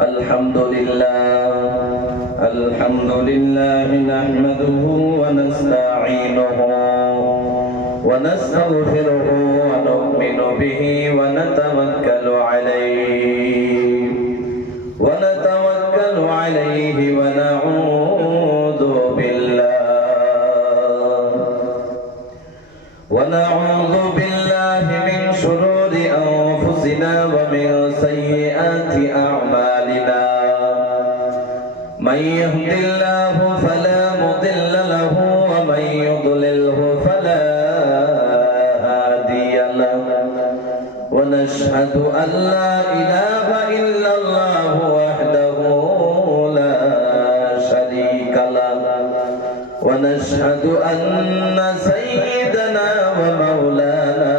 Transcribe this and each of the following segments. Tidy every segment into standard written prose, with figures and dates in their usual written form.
الحمد لله نحمده ونستعينه ونستغفره ونؤمن به ونتوكل عليه ونعوذ بالله من شرور أنفسنا ومن سيئات أعمالنا من يهد الله فلا مضل له ومن يضلله فلا هادي له ونشهد أن لا إله إلا الله وحده لا شريك له ونشهد أن سيدنا ومولانا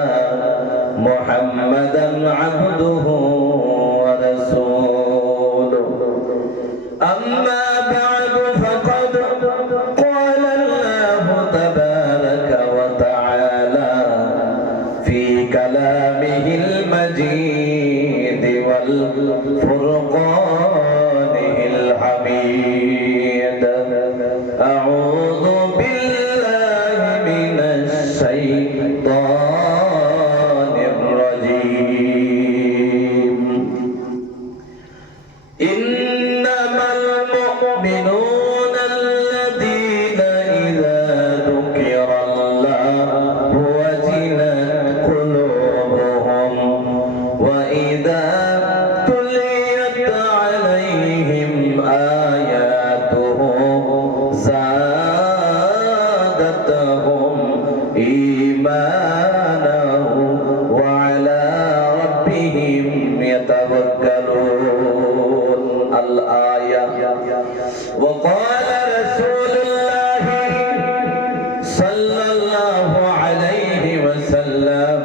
محمدا عبده ورسوله أما بعد فقد قال الله تبارك وتعالى في كلامه المجيد والفرقانه الحميد أعوذ بالله من الشيطان الرجيم إنما المؤمنون الذين إذا ذكر الله وجلت قلوبهم وإذا تليت عليهم آياته زادتهم إيمانا وعلى ربهم يتوكلون الآية وقال رسول الله صلى الله عليه وسلم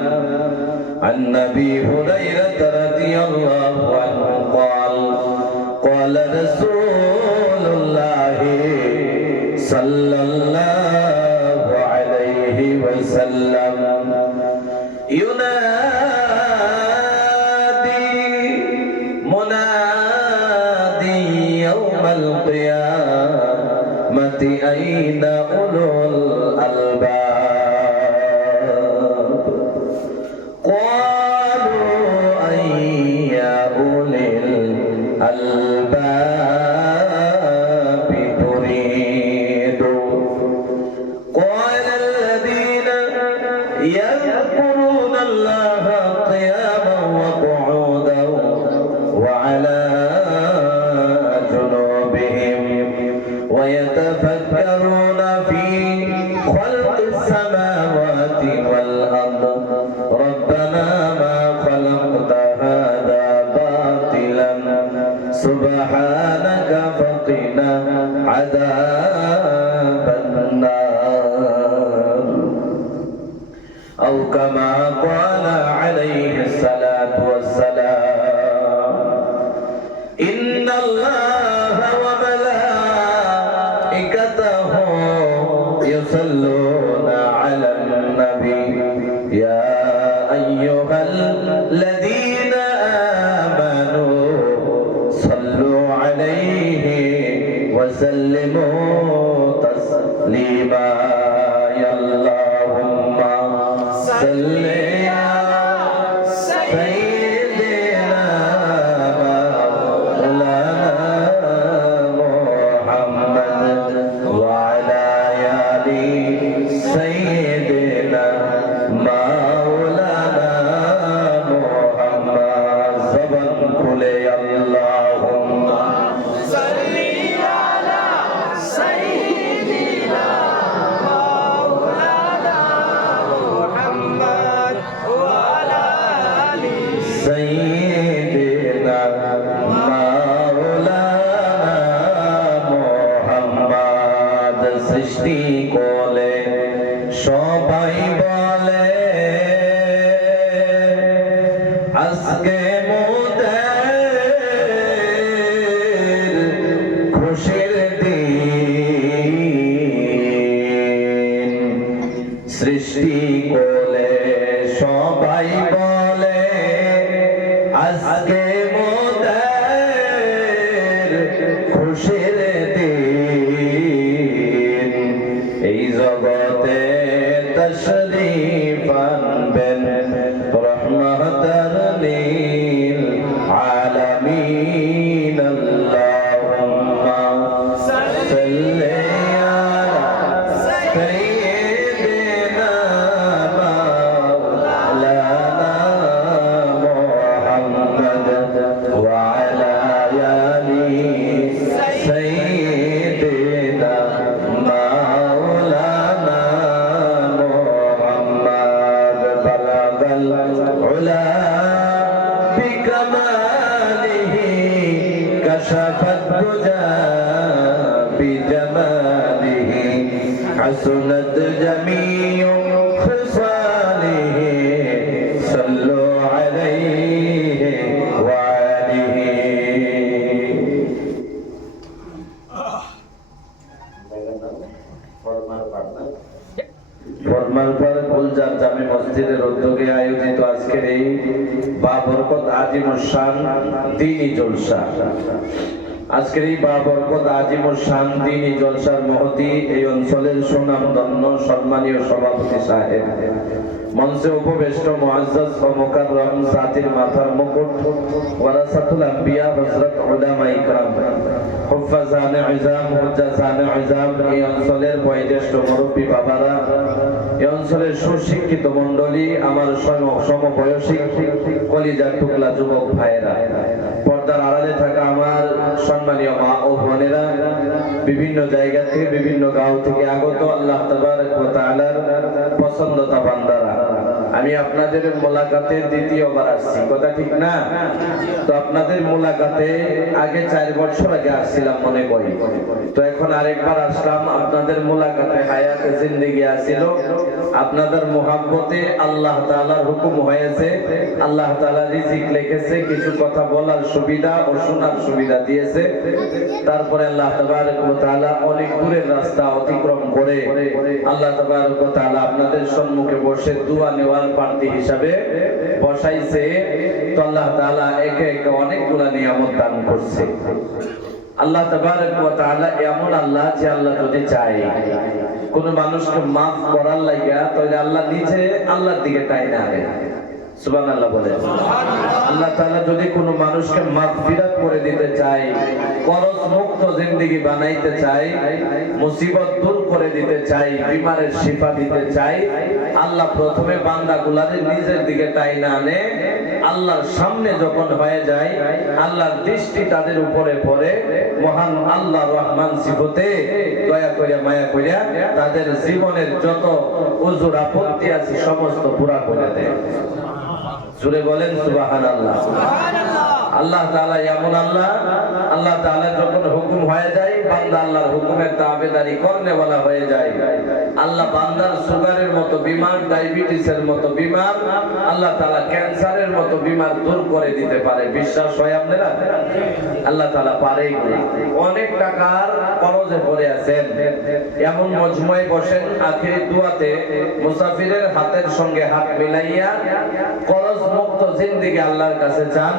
عن أبي هريرة رضي الله عنه قال رسول الله صلى الله عليه وسلم ينادي منادي يوم القيامة أين أولو الألباب قالوا أي يا أولي الألباب تريد قال الذين يذكرون الله قياما وقعودا وعلى جنوبهم ويتفكرون في خلق السماوات والأرض ربنا ما خلقت هذا باطلا سبحانك فقنا عذاب النار أو كما قال عليه الصلاة والسلام إن الله وملائكته يصلون على النبي يا أيها الذين آمنوا صلوا عليه وسلموا تسليما يا اللهم صل على سيدنا مولانا محمد وعلى آل سيدنا مولانا محمد زبان খুলে اللهم صل على سيدنا مولانا محمد وعلى آل سيدنا مولانا محمد সৃষ্টি কোলে সবাই বলে আজকে মোদের খুশির দিন সৃষ্টি কোলে সবাই বলে আজকে মোদের খুশির দিন এই জগতে তশরীফ আনবেন রহমতার লিল আলামিন আল্লাহুম্মা সাল্লি আলা সাইয়্যিদিনা মাওলানা মুহাম্মদ ওয়া আলা আলি সাইয়্যিদিনা মাওলানা মুহাম্মদ বালাগাল উলা বিকামালিহি কাশাফাত দুজা বিজামালিহি হাসুনাত জামিউ খিসালিহি সাল্লু আলাইহি ওয়া আলিহি। ফরমানপুর গুলজার জামে মসজিদের উদ্যোগে আয়োজিত আজকের এই বাবরকত আজিমুস শান দ্বীনি জলসা, আজকের এই বাবরকত আজিমুস শান দ্বীনি জলসার মহতী এই অঞ্চলের সুনামধন্য সম্মানীয় সভাপতি সাহেব, মঞ্চে উপবিষ্ট মুআজ্জাজ ও মুকাররম জাতির মাথার মুকুট ওয়ারাসাতুল আম্বিয়া হযরত উলামা ইকরাম হুফাজানে ইজাম হুজ্জাজানে ইজাম, এই অঞ্চলের বয়োজ্যেষ্ঠ মুরব্বী বাবারা, এই অঞ্চলের সুশিক্ষিত মণ্ডলী, আমার সমবয়সী কলিজার টুকরা যুবক ভাইয়েরা, পর্দার আড়ালে থাকা আমার সম্মানীয় মা ও বোনেরা, বিভিন্ন জায়গা থেকে বিভিন্ন গাঁও থেকে আগত আল্লাহ তাবারক ওয়া তাআলার পছন্দতা বান্দারা, আমি আপনাদের মোলাকাতের দ্বিতীয়বার আসছি, কথা ঠিক না? তো আপনাদের মোলাকাতে আগে 4 বছর আগে আসছিলাম মনে করি, তো এখন আরেকবার আসলাম আপনাদের মোলাকাতে। হায়াতে জিন্দেগি আসিল, আপনাদের মুহাব্বতে আল্লাহ তাআলার হুকুম হয়েছে, আল্লাহ তাআলা রিজিক লিখেছে, কিছু কথা বলার সুবিধা ও শোনার সুবিধা দিয়েছে। তারপরে আল্লাহ তাবারক ওয়া তাআলা অনেক দূরের রাস্তা অতিক্রম করে আল্লাহ তাবারক ওয়া তাআলা আপনাদের সম্মুখে বসে দোয়া নেওয়ার প্রার্থী হিসাবে বসাইছে। তো আল্লাহ তাআলা একে একে অনেকগুলা নিয়ামত দান করছে। আল্লাহ তাবারক ওয়া তাআলা এমন আল্লাহ যে আল্লাহ যদি চায় কোন মানুষকে মাফ করার লাগা, তাহলে আল্লাহ নিজে আল্লাহর দিকে টাইনা আনে। সুবহানাল্লাহ বলে। আল্লাহ তাআলা যদি কোনো মানুষকে মাগফিরাত করে দিতে চায়, করজ মুক্ত জিন্দেগি বানাইতে চায়, মুসিবত দূর করে দিতে চায়, বিমারের শিফা দিতে চায়, আল্লাহ প্রথমে বান্দাগুলাদের নিজের দিকে টাইনা আনে। আল্লাহর সামনে যখন হয়ে যায়, আল্লাহর দৃষ্টি তাদের উপরে পড়ে, মহান আল্লাহ রহমান সিফতে দয়া করে মায়া করে তাদের জীবনের যত উজুর আপত্তি আছে সমস্ত পুরা করে দেয়। জোরে বলেন সুবহানাল্লাহ। আল্লাহ তাআলা এমন আল্লাহ, আল্লাহ তাআলা যখন হুকুম হয়ে যায়, বান্দা আল্লাহর হুকুমের তাবেদারি করনেওয়ালা হয়ে যায়। আল্লাহ বান্দার সুগারের মতো বিমার, ডায়াবেটিসের মতো বিমার, আল্লাহ তাআলা ক্যান্সারের মতো বিমার দূর করে দিতে পারে। বিশ্বাস হয় আপনারা? আল্লাহ তাআলা পারে। অনেক টাকার করজে পড়ে আছেন, এমন মজমুয়ে বসেন, আখিরি দুয়াতে মুসাফিরের হাতের সঙ্গে হাত মিলাইয়া করজ মুক্ত জিন্দেগি আল্লাহর কাছে চান।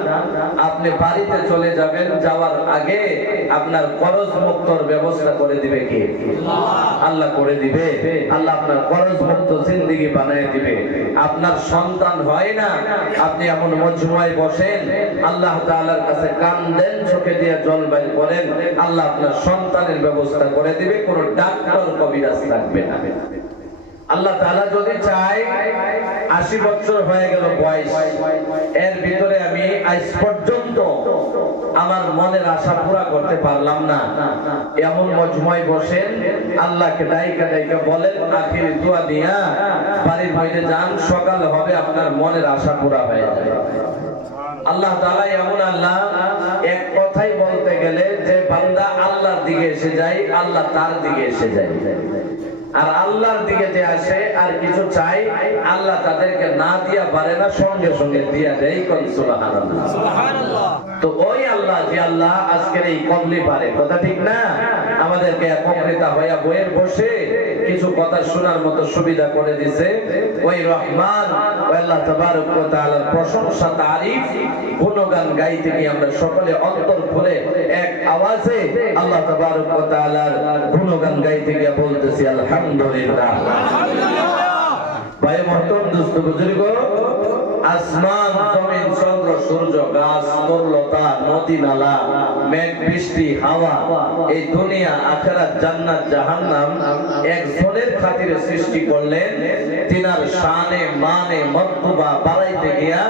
আপনি বাড়িতে চলে যাবেন, যাওয়ার আগে আপনার করজ মুক্তর ব্যবস্থা করে দিবে কে? আল্লাহ করে দিবে। আল্লাহ আপনার করজ মুক্ত জিন্দেগি বানিয়ে দিবে। আপনার সন্তান হয় না, আপনি এমন মজমুয়ায় বসেন, আল্লাহ তাআলার কাছে কান্দেন, চোখে দিয়ে জল বাইর করেন, আল্লাহ আপনার সন্তানের ব্যবস্থা করে দিবে। কোনো ডাক্তার কবিরাজ লাগবে না। আল্লাহ তাআলা যদি চায় 80 বছর হয়ে গেল বয়স, এর ভিতরে আমি আজ পর্যন্ত আমার মনের আশা পুরা করতে পারলাম না, এমন মজমুয়ায় বসেন, আল্লাহকে ডাইকা ডাইকা বলেন, আখিরি দোয়া দিয়া বাড়ির বাইরে যান, সকাল হবে আপনার মনের আশা পুরা হয়ে যাবে। আল্লাহ তাআলা এমন আল্লাহ, এক কথাই বলতে গেলে যে বান্দা আল্লাহর দিকে এসে যায়, আল্লাহ তার দিকে এসে যায়। আর আল্লাহর দিকে যে আসে আর কিছু চাই, আল্লাহ তাদেরকে না দিয়া পারে না, সঙ্গে সঙ্গে দিয়া দেয়। কোন সুবহানাল্লাহ। সুবহানাল্লাহ। তো ওই আল্লাহ যে আল্লাহ আজকের এই কবলি পারে, কথা ঠিক না? আমাদেরকে একত্রিত হইয়া বইয়ের বসে কিছু কথা শোনার মতো সুবিধা করে দিয়েছে। ওই রহমান ওই আল্লাহ তাবারক ওয়া তাআলার প্রশংসা, তারিফ, গুণগান গাইতে গিয়ে আমরা সকলে অন্তর খুলে এক আওয়াজে আল্লাহ তাবারক ওয়া তাআলার গুণগান গাইতে গিয়ে বলতেছি আলহামদুলিল্লাহ। ভাই মহতরম দোস্ত বুজুর্গ, আসমান জমিন চন্দ্র সূর্য গাছ তরলতা নদী নালা মেঘ বৃষ্টি হাওয়া এই দুনিয়া আখিরাত জান্নাত জাহান্নাম একজনের খাতিরে সৃষ্টি করলেন, তিনার শানে মানে মর্তবা বাড়াইতে গিয়া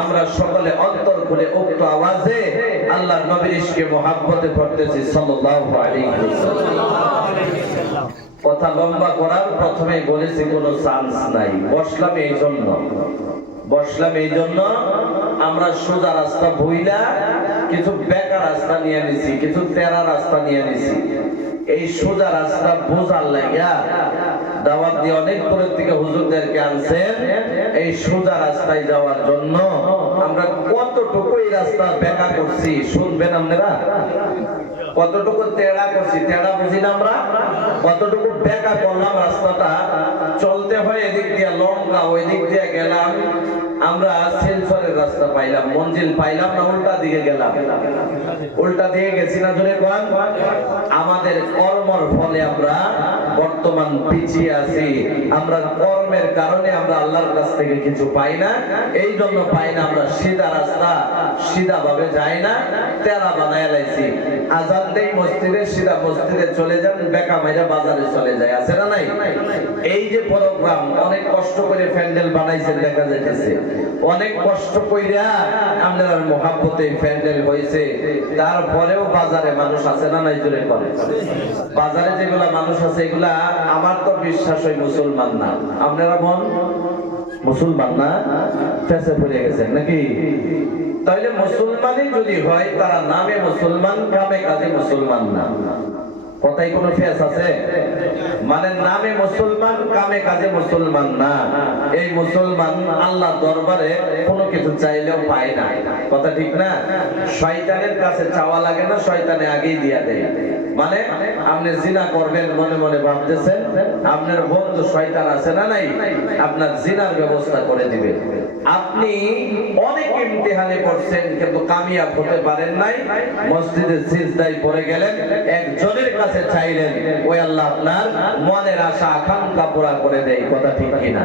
আমরা সকলে অন্তর খুলে উক্ত আওয়াজে আল্লাহর নবীর ইশকে মোহাব্বতে পড়তেছি সাল্লাল্লাহু আলাইহি ওয়াসাল্লাম। কথা লম্বা করার প্রথমেই বলেছি কোনো চান্স নাই। বসলাম এই জন্য আমরা সোজা রাস্তা ভুইলা কিছু বেকা রাস্তা নিয়ে নিছি, কিছু তেরা রাস্তা নিয়ে নিছি। এই সোজা রাস্তা বোঝার লাগিয়া দাওয়াত দিয়ে অনেক দূরের থেকে হুজুরদেরকে আনছেন এই সোজা রাস্তায় যাওয়ার জন্য। আমরা কতটুকু এই রাস্তা বেকা করছি শুনবেন আপনারা, কতটুকু তেড়া করছি, তেড়া বুঝি না আমরা, কতটুকু বেকা করলাম রাস্তাটা। চলতে হয় এদিক দিয়ে লঙ্কা, ওই দিক দিয়ে গেলাম আমরা শিলচরের রাস্তা পাইলাম, মঞ্জিল পাইলাম না, উল্টা দিকে গেলাম। উল্টা দিকে গেছি না জোরে কোন? আমাদের কর্মর ফলে আমরা বর্তমান পিছিয়ে আছি। আমরা কর্মের কারণে আমরা আল্লাহর কাছ থেকে কিছু পাই না, এই জন্য পাই না। আমরা সিধা রাস্তা সিধা ভাবে যাই না, তেরা বানায় লাইছি। আজান দেই মসজিদে, সিধা মসজিদে চলে যান, বেকা মাইরা বাজারে চলে যায়, আছে না নাই? এই যে প্রোগ্রাম অনেক কষ্ট করে প্যান্ডেল বানাইছেন দেখা যাইতেছে, অনেক কষ্ট কইরা আপনার মোহাব্বতে প্যান্ডেল হইছে, তারপরেও বাজারে মানুষ আছে না নাই জোরে করে? বাজারে যেগুলা মানুষ আছে এগুলা আমার তো বিশ্বাস হয় মুসলমান না। আপনারা মন মুসলমান না, ফেসে পড়ে গেছেন নাকি? তাহলে মুসলমানই যদি হয় তারা নামে মুসলমান, কামে কাজে মুসলমান না। কথাই কোনো ফেস আছে? মানে নামে মুসলমান, কামে কাজে মুসলমান না। এই মুসলমান আল্লাহ দরবারে কোনো কিছু চাইলেও পায় না, কথা ঠিক না? শয়তানের কাছে চাওয়া লাগে না, শয়তানে আগেই দিয়া দেয়। মানে আপনি জিনা করবেন মনে মনে ভাবতেছেন, আপনার বন্ধু শয়তান আছে না নাই, আপনার জিনার ব্যবস্থা করে দিবে। আপনি অনেক ইমতিহানে পড়ছেন কিন্তু কামিয়াব হতে পারেন নাই, মসজিদে সিজদায় পড়ে গেলেন, একজনের কাছে চাইলেন, ওই আল্লাহ আপনার মনের আশা আকাঙ্ক্ষা পুরা করে দেয়, কথা ঠিক কিনা?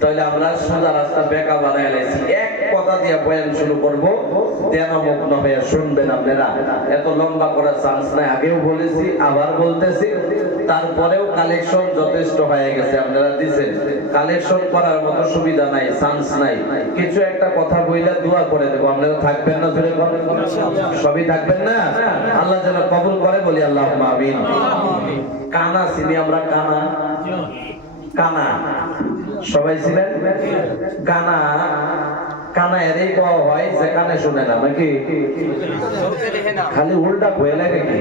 তাহলে আমরা সোজা রাস্তা বেকা বানায় লাইছি। এক কথা দিয়ে বয়ান শুরু করব, ধ্যানমগ্ন হয়ে শুনবেন আপনারা। এত লম্বা করার চান্স নাই, আগেও বলেছি আবার বলতেছি। তারপরেও কালেকশন যথেষ্ট হয়ে গেছে, আপনারা দিচ্ছেন। কালেকশন করার মতো সুবিধা নাই, চান্স নাই। কিছু একটা কথা বইলা দোয়া করে দেবো, আপনারা থাকবেন না জোরে বলেন? সবই থাকবেন না? আল্লাহ যেন কবুল করে, বলি আল্লাহুম্মা আমিন। কানা চিনি আমরা, কানা কানা সবাই ছিলেন? কানা কানা এরই কওয়া হয় যে কানে শুনে না নাকি? খালি উল্টা বয়ে লাগে কি?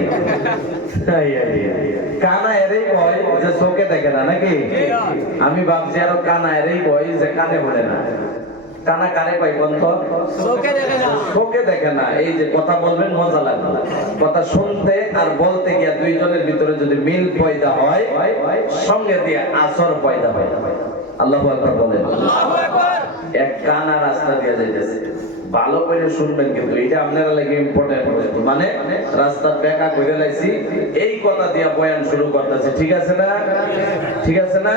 কানা এরই কয় যে চোখে দেখে না নাকি? আমি ভাবছি আরো কানা এরই কয় যে কানে বলে না। কানা কারে কয় বন্ধ? চোখে দেখে না। এই যে কথা বলবেন মজা লাগবে, কথা শুনতে আর বলতে গিয়া দুইজনের ভিতরে যদি মিল পয়দা হয়, সঙ্গে দিয়ে আসর পয়দা হয়। আল্লাহু আকবার বলেন। এক কানা রাস্তা দিয়ে যাইতেছে, ভালো করে শুনবেন কিন্তু এটা আপনারা লাগে ইম্পর্টেন্ট বস্তু। মানে রাস্তা বেকা করে লাইছি, এই কথা দিয়া বয়ান শুরু করতেছে, ঠিক আছে না? ঠিক আছে না?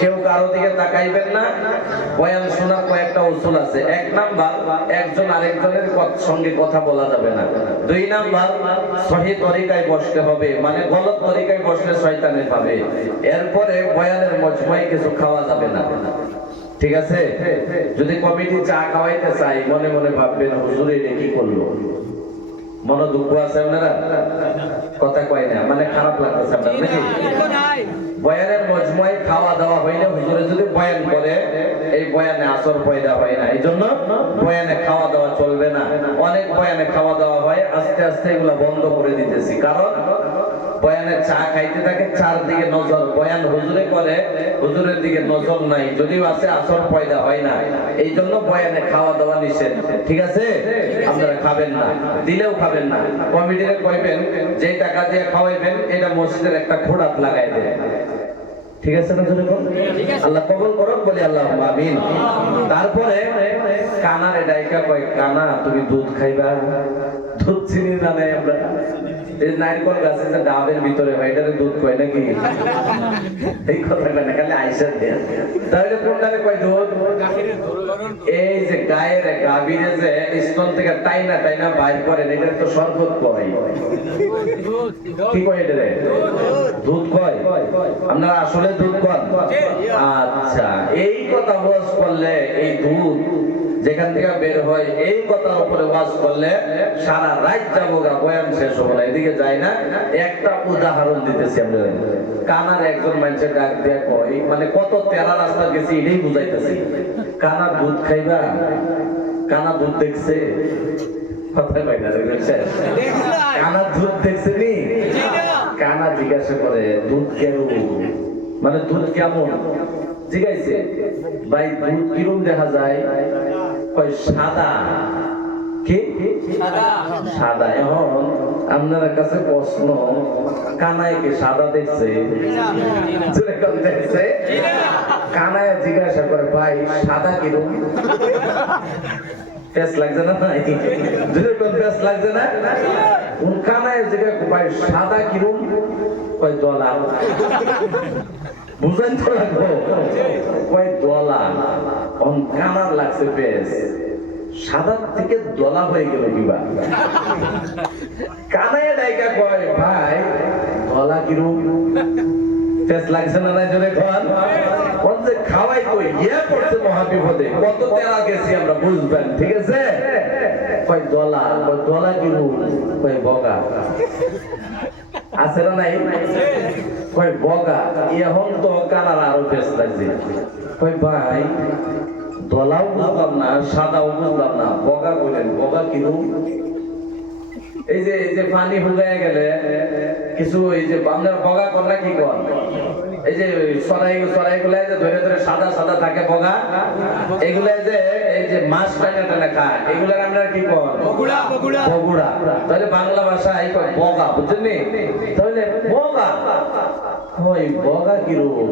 কেউ কারো দিকে তাকাইবেন না। বয়ান শোনার কয়েকটা উসুল আছে। এক নাম্বার, একজন আরেকজনের সঙ্গে কথা বলা যাবে না। দুই নাম্বার, সহি তরিকায় বসতে হবে, মানে গলত তরিকায় বসলে শয়তানে পাবে। এরপরে বয়ানের মজমায় কিছু খাওয়া যাবে না, ঠিক আছে? যদি কমিটি চা খাওয়াইতে চাই, মনে মনে ভাববেন হুজুর এটা কি করলো, মনে দুঃখ আছে আপনারা? কথা কয় না, মানে খারাপ লাগতেছে আপনার নাকি? বয়ানের মজমায় খাওয়া দাওয়া হইলে হুজুরে যদি বয়ান করে, এই বয়ানে আসর পয়দা হয় না। এই জন্য বয়ানে খাওয়া দাওয়া চলবে না। অনেক বয়ানে খাওয়া দাওয়া হয়, আস্তে আস্তে এগুলা বন্ধ করে দিতেছি। কারণ বয়ানে চা খাইতে থাকে, চারদিকে নজর। বয়ান হুজুরে করে, হুজুরের দিকে নজর নাই, যদিও আছে আসর পয়দা হয় না। এই জন্য বয়ানে খাওয়া দাওয়া নিষেধ, ঠিক আছে? আপনারা খাবেন না, দিলেও খাবেন না। কমিটিরে কইবেন যে টাকা দিয়ে খাওয়াইবেন এটা মসজিদের একটা খোড়াত লাগাই দেন, ঠিক আছে না? আল্লাহ কবুল করুন, বলি আল্লাহুম্মা আমিন। তারপরে কানারে ডাইকা কয়, কানা তুমি দুধ খাইবা? দুধ চিনি না নাই আমরা এই নারকেল গাছে যে ডাবের ভিতরে হয় এটারে দুধ কয় নাকি এই কথা কয় না খালি আইসা দেয় তাহলে কোনটারে কয় দুধ এই যে গায়ের গাভীরে যে স্তন থেকে টাইনা টাইনা বাইর করে এটা তো শরবত কয় কি কয় এটা রে দুধ কয় আপনারা আসলে দুধ কন আচ্ছা এই কথা ওয়াজ করলে এই দুধ যেখান থেকে বের হয় এই কথার উপরে ওয়াজ করলে সারা রাত যাবো গা বয়ান শেষ হবে না এদিকে যায় না একটা উদাহরণ দিতেছি আমরা কানার একজন মানুষের ডাক দিয়া কয় মানে কত তেরা রাস্তা গেছি এটাই বুঝাইতেছি কানা দুধ খাইবা কানা দুধ দেখছে কথা কয় না শেষ কানা দুধ দেখছে নি কানা জিজ্ঞাসা করে দুধ কেমন মানে দুধ কেমন জিজ্ঞাসে ভাই দুধ কিরম দেখা যায় কয় সাদা কি সাদা এখন আপনার কাছে প্রশ্ন কানায় কি সাদা দেখছে দেখছে কানায় জিজ্ঞাসা করে ভাই সাদা কিরম পেস লাগছে না নাই যেরকম পেস লাগছে না কানায় জিজ্ঞাসা ভাই সাদা কিরম কয় দলা বুঝেন তো লাগবো কয় দলা কানার লাগছে পেস সাদা থেকে দলা হয়ে গেল কিবা কানায় ডাইকা কয় ভাই দলা কিরম পেস লাগছে না নাই জোরে কন কোন যে খাওয়াই কই ইয়া করছে মহাবিপদে কত তেরা গেছি আমরা বুঝবেন ঠিক আছে কয় দলা কিরম কয় বগা আছে না নাই কয় বগা এখন তো কানার আরো বেশ লাগছে কয় ভাই দলাও বুঝলাম না সাদাও বুঝলাম না বগা বলেন বগা কিরম এই যে পানি হুগায় গেলে কিছু এই যে আপনার বগা কন্যা কি কর এই যে সরাই গুলা যে ধরে ধরে সাদা সাদা থাকে বগা এগুলা যে এই যে মাছ টানে টানে খায় এগুলার আমরা কি কর বগুড়া তাহলে বাংলা ভাষায় কয় বগা বুঝছেন নি তাহলে বগা ওই বগা কিরকম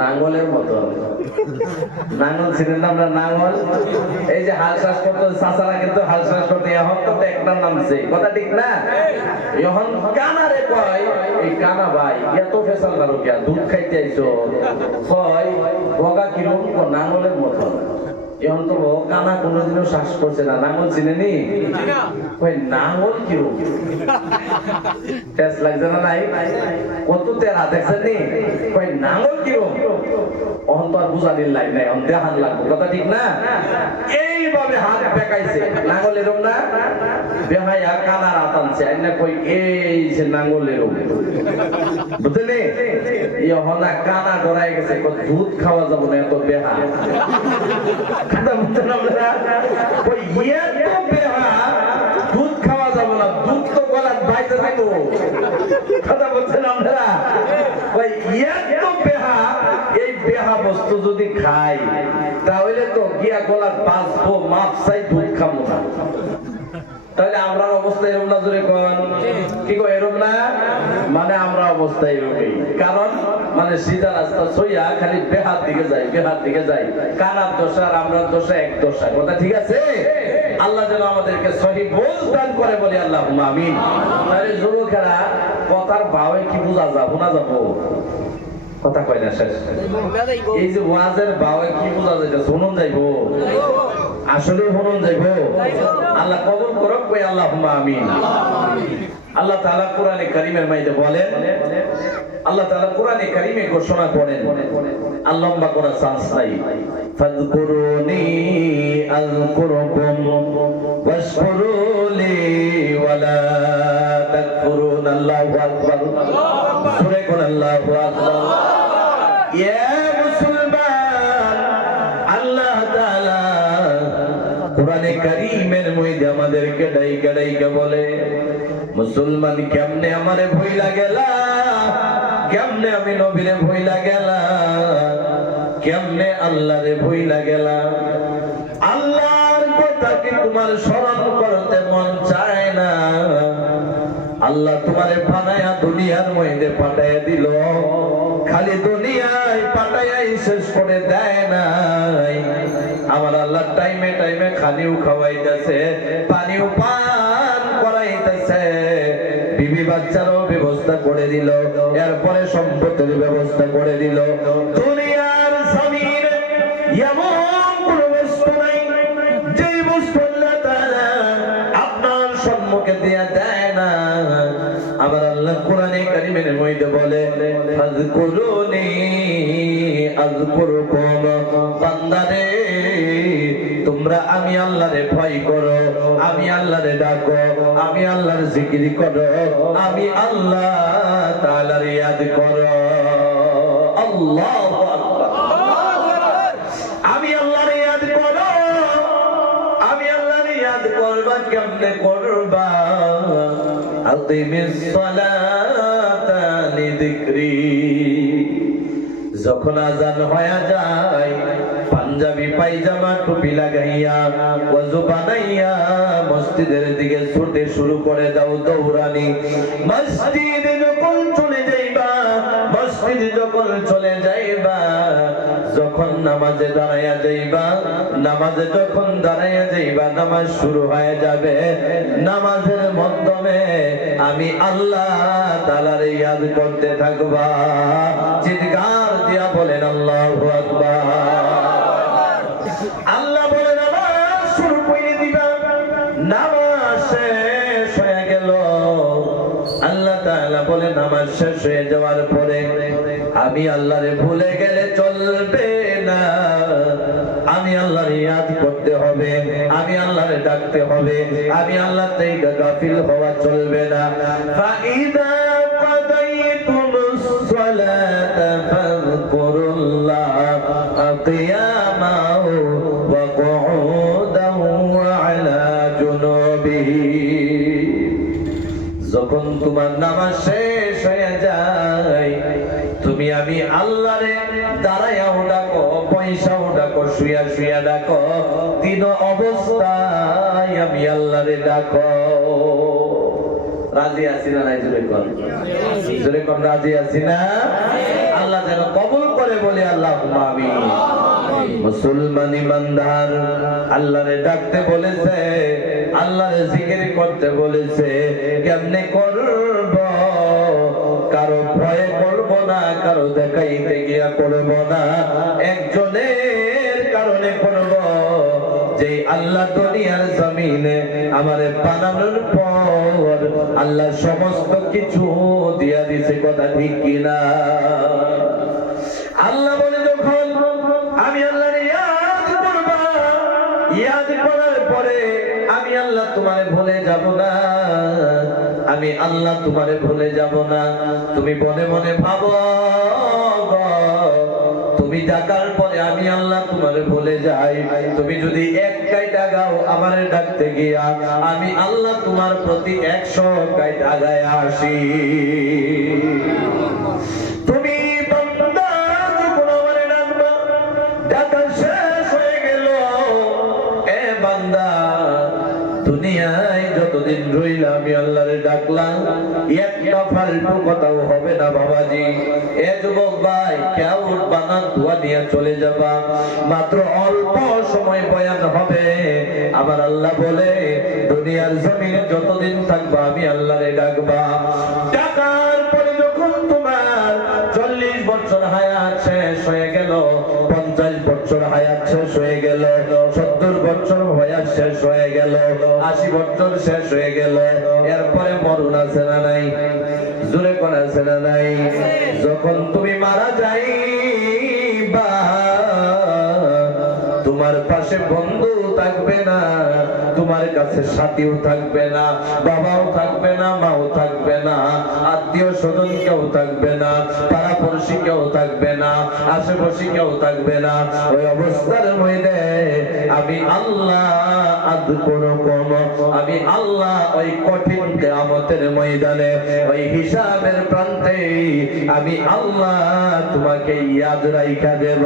নাঙ্গলের মতো নাঙ্গল ছিলেন আমরা নাঙ্গল এই যে হাল চাষ করতো চাষারা কিন্তু হাল চাষ করতো এখন তো একটা নামছে কথা ঠিক না এখন কানারে কয় এই কানা ভাই এত ফেসাল কারো কে দুধ খাইতে আইছো কয় বগা কিরকম নাঙ্গলের মতো এখন তো কানা কোনোদিনও শ্বাস করছে না নাঙ্গল চিনেনি কই নাঙ্গল কিরকম টেস্ট লাগছে না নাই কত তেরা দেখছেন নি কই নাঙ্গল কিরকম অহন তো আর বুঝানির লাইন নাই অন দেখান লাগবে কথা ঠিক না এইভাবে হাত বেকাইছে নাঙ্গল এরকম না বেহাইয়া কানার হাত আনছে আইনা কই এই যে নাঙ্গল এরকম বুঝলে এখন কানা ডরাই গেছে দুধ খাওয়া যাবো না এত বেহা দুধ খাওয়া যাবো না দুধ তো গলার বাইতে থাকবো কথা বলছেন আপনারা এই বেহা বস্তু যদি খাই তাহলে তো গিয়া গলার বাঁচবো মাপ চাই দুধ খাবো না তাহলে আমরা অবস্থা এরকম না জোরে কন কি কো এরকম না মানে আমরা অবস্থা এরকমই কারণ মানে সিধা রাস্তা সইয়া খালি বেহার দিকে যাই কানার দোষা আর আমরা দোষা এক দোষা কথা ঠিক আছে আল্লাহ যেন আমাদেরকে সহি বোঝ দান করে বলি আল্লাহুম্মা আমিন তাহলে যুবকেরা কথার ভাবে কি বোঝা যাবো না যাবো কথা কয় না শেষ এই যে ওয়াজের ভাবে কি বোঝা যায় শুনুন যাইবো আসলে শুনুন যাইবো আল্লাহ কবুল করুক কই আল্লাহুম্মা আমিন আল্লাহ তাআলা কোরআনে কারীমের মধ্যে বলেন আল্লাহ তাআলা কোরআনে কারীমে ঘোষণা করেন আল্লাহ লম্বা করার চান্স নাই ফাযকুরুনি আযকুরুকুম ওয়াশকুরুলি ওয়ালা তাকফুরুন আল্লাহু আকবার সূরা কোন আল্লাহু আকবার ইয়া মুসলমান আল্লাহ তাআলা কোরআনে কারীমের মধ্যে আমাদেরকে ডাইকা বলে মুসলমান কেমনে আমারে ভয় লাগেলা কেমনে আমি নবীরে ভয় লাগেলা কেমনে আল্লাহরে ভয় লাগেলা আল্লাহর কথা কি তোমার স্মরণ করতে মন চায় না আল্লাহ তোমারে বানায়া দুনিয়ার মধ্যে পাঠায়া দিল খালি দুনিয়ায় পাঠায়াই শেষ করে দেয় নাই আমার আল্লাহ টাইমে খালিও খাওয়াইতেছে পানিও পান দিছে, বিবি বাচ্চারও ব্যবস্থা করে দিল, এরপরে সম্পত্তির ব্যবস্থা করে দিল। দুনিয়ার জমিন এমন কোন বস্তু নাই যে বস্তু আল্লাহ তাআলা আপনার সম্মুখে দিয়া দেয় না। আবার আল্লাহ কোরআনে কারীমের মধ্যে বলে, ফাযকুরুনি আযকুরুকুম, বান্দারে তোমরা আমি আল্লাহরে ভয় করো, আমি আল্লাহরে ডাকো, আমি আল্লাহর জিকির করো, আমি আল্লাহ তাআলার ইয়াদ করো। আল্লাহু আকবার। আমি আল্লাহর ইয়াদ করো, আমি আল্লাহর ইয়াদ করবা। কেমনে করবা? আকিমিস সালাতা লিযিকরি, যখন আজান হয়ে যায় পাঞ্জাবি পায়জামা টুপি লাগাইয়া ওযু বানাইয়া মসজিদের দিকে ছুটে শুরু করে দাও দৌড়ানি। মসজিদে যখন চলে যাইবা, মসজিদে যখন চলে যাইবা, যখন নামাজে দাঁড়াইয়া যাইবা, নামাজে যখন দাঁড়াইয়া যাইবা, নামাজ শুরু হয়ে যাবে, নামাজের মাধ্যমে আমি আল্লাহ তাআলার ইয়াদ করতে থাকবা। চিৎকার দিয়া বলেন আল্লাহু আকবার। আল্লাহ বলে নামাজ শুরু করে দিবা, নামাজ শেষ হয়ে গেল। আল্লাহ তাআলা বলে নামাজ শেষ হয়ে যাওয়ার পরে আমি আল্লাহরে ভুলে গেলে চলবে না, আমি আল্লাহর ইয়াদ করতে হবে, আমি আল্লাহরে ডাকতে হবে, আমি আল্লাহ থেকে গাফিল হওয়া চলবে না। ফাইদা কাদাইতুমুস সালাতা ফাযকুরুল্লাহ কিয়ামান ওয়া কুউদান ওয়া আলা জুনুবিহি, যখন তোমার নামাজ শেষ হয়ে যায় তুমি আমি আল্লাহরে দাঁড়াইয়াও ডাকো, পয়সাও ডাকো, শুয়া শুয়া ডাকো, তিন অবস্থায় আমি আল্লাহরে ডাকো। রাজি আছি না নাই? জোরে কোন, জোরে কোন, রাজি আছি না? আল্লাহ যেন কবুল করে বলে আল্লাহুম্মা আমিন। মুসলমান ইমানদার আল্লাহরে ডাকতে বলেছে, আল্লাহরে জিকির করতে বলেছে। কেমনে করব? কারো ভয়ে করব না, কারো দেখাইতে গিয়া করব না, একজনের কারণে করব, যে আল্লাহ দুনিয়ার জমিনে আমারে বানানোর পর আল্লাহ সমস্ত কিছু দিয়া দিছে। কথা ঠিক কিনা? আল্লাহ বলে যখন আমি আল্লাহর ইয়াদ করবা, ইয়াদ করার পরে আমি আল্লাহ তোমারে ভুলে যাব না, আমি আল্লাহ তোমারে ভুলে যাব না। তুমি মনে মনে ভাবো তুমি ডাকার পরে আমি আল্লাহ তোমারে ভুলে যাই। তুমি যদি এক কাইটা গাও আমারে ডাকতে গিয়া, আমি আল্লাহ তোমার প্রতি 100 কাইটা আগায় আসি। তুমি বান্দা যখন আমারে ডাকবা, ডাকা শেষ হয়ে গেল, এ বান্দা দুনিয়ায় যতদিন রইলাম আমি আল্লাহরে ডাকলাম, একটা ফালতু কথাও হবে না বাবাজি। এ যুবক ভাই, কেউ বানান দোয়া নিয়ে চলে যাবা, মাত্র অল্প সময় বয়ান হবে। আমার আল্লাহ বলে দুনিয়ার জমিনে যতদিন থাকবা আমি আল্লাহরে ডাকবা। ডাকার পরে যখন তোমার 40 বছর হায়াত শেষ হয়ে গেল, 50 বছর হায়াত শেষ হয়ে গেল, 70 বছর হায়াত শেষ হয়ে গেল, 80 বছর শেষ হয়ে গেল, এরপরে মরণ আছে না নাই? জোরে কোন আছে না নাই? যখন তুমি মারা যাইবা তোমার পাশে বন্ধু থাকবে না, তোমার কাছে সাথীও থাকবে না, বাবাও থাকবে না, মাও থাকবে না, আত্মীয় স্বজন কেউ থাকবে না, পাড়াপড়শি কেউ থাকবে না, আশেপাশে কেউ থাকবে না। ওই অবস্থার মধ্যে আমি আল্লাহ আযকুরুকুম, আমি আল্লাহ ওই কঠিন কিয়ামতের ময়দানে, ওই হিসাবের প্রান্তে আমি আল্লাহ তোমাকে ইয়াদ রাইখা দেব।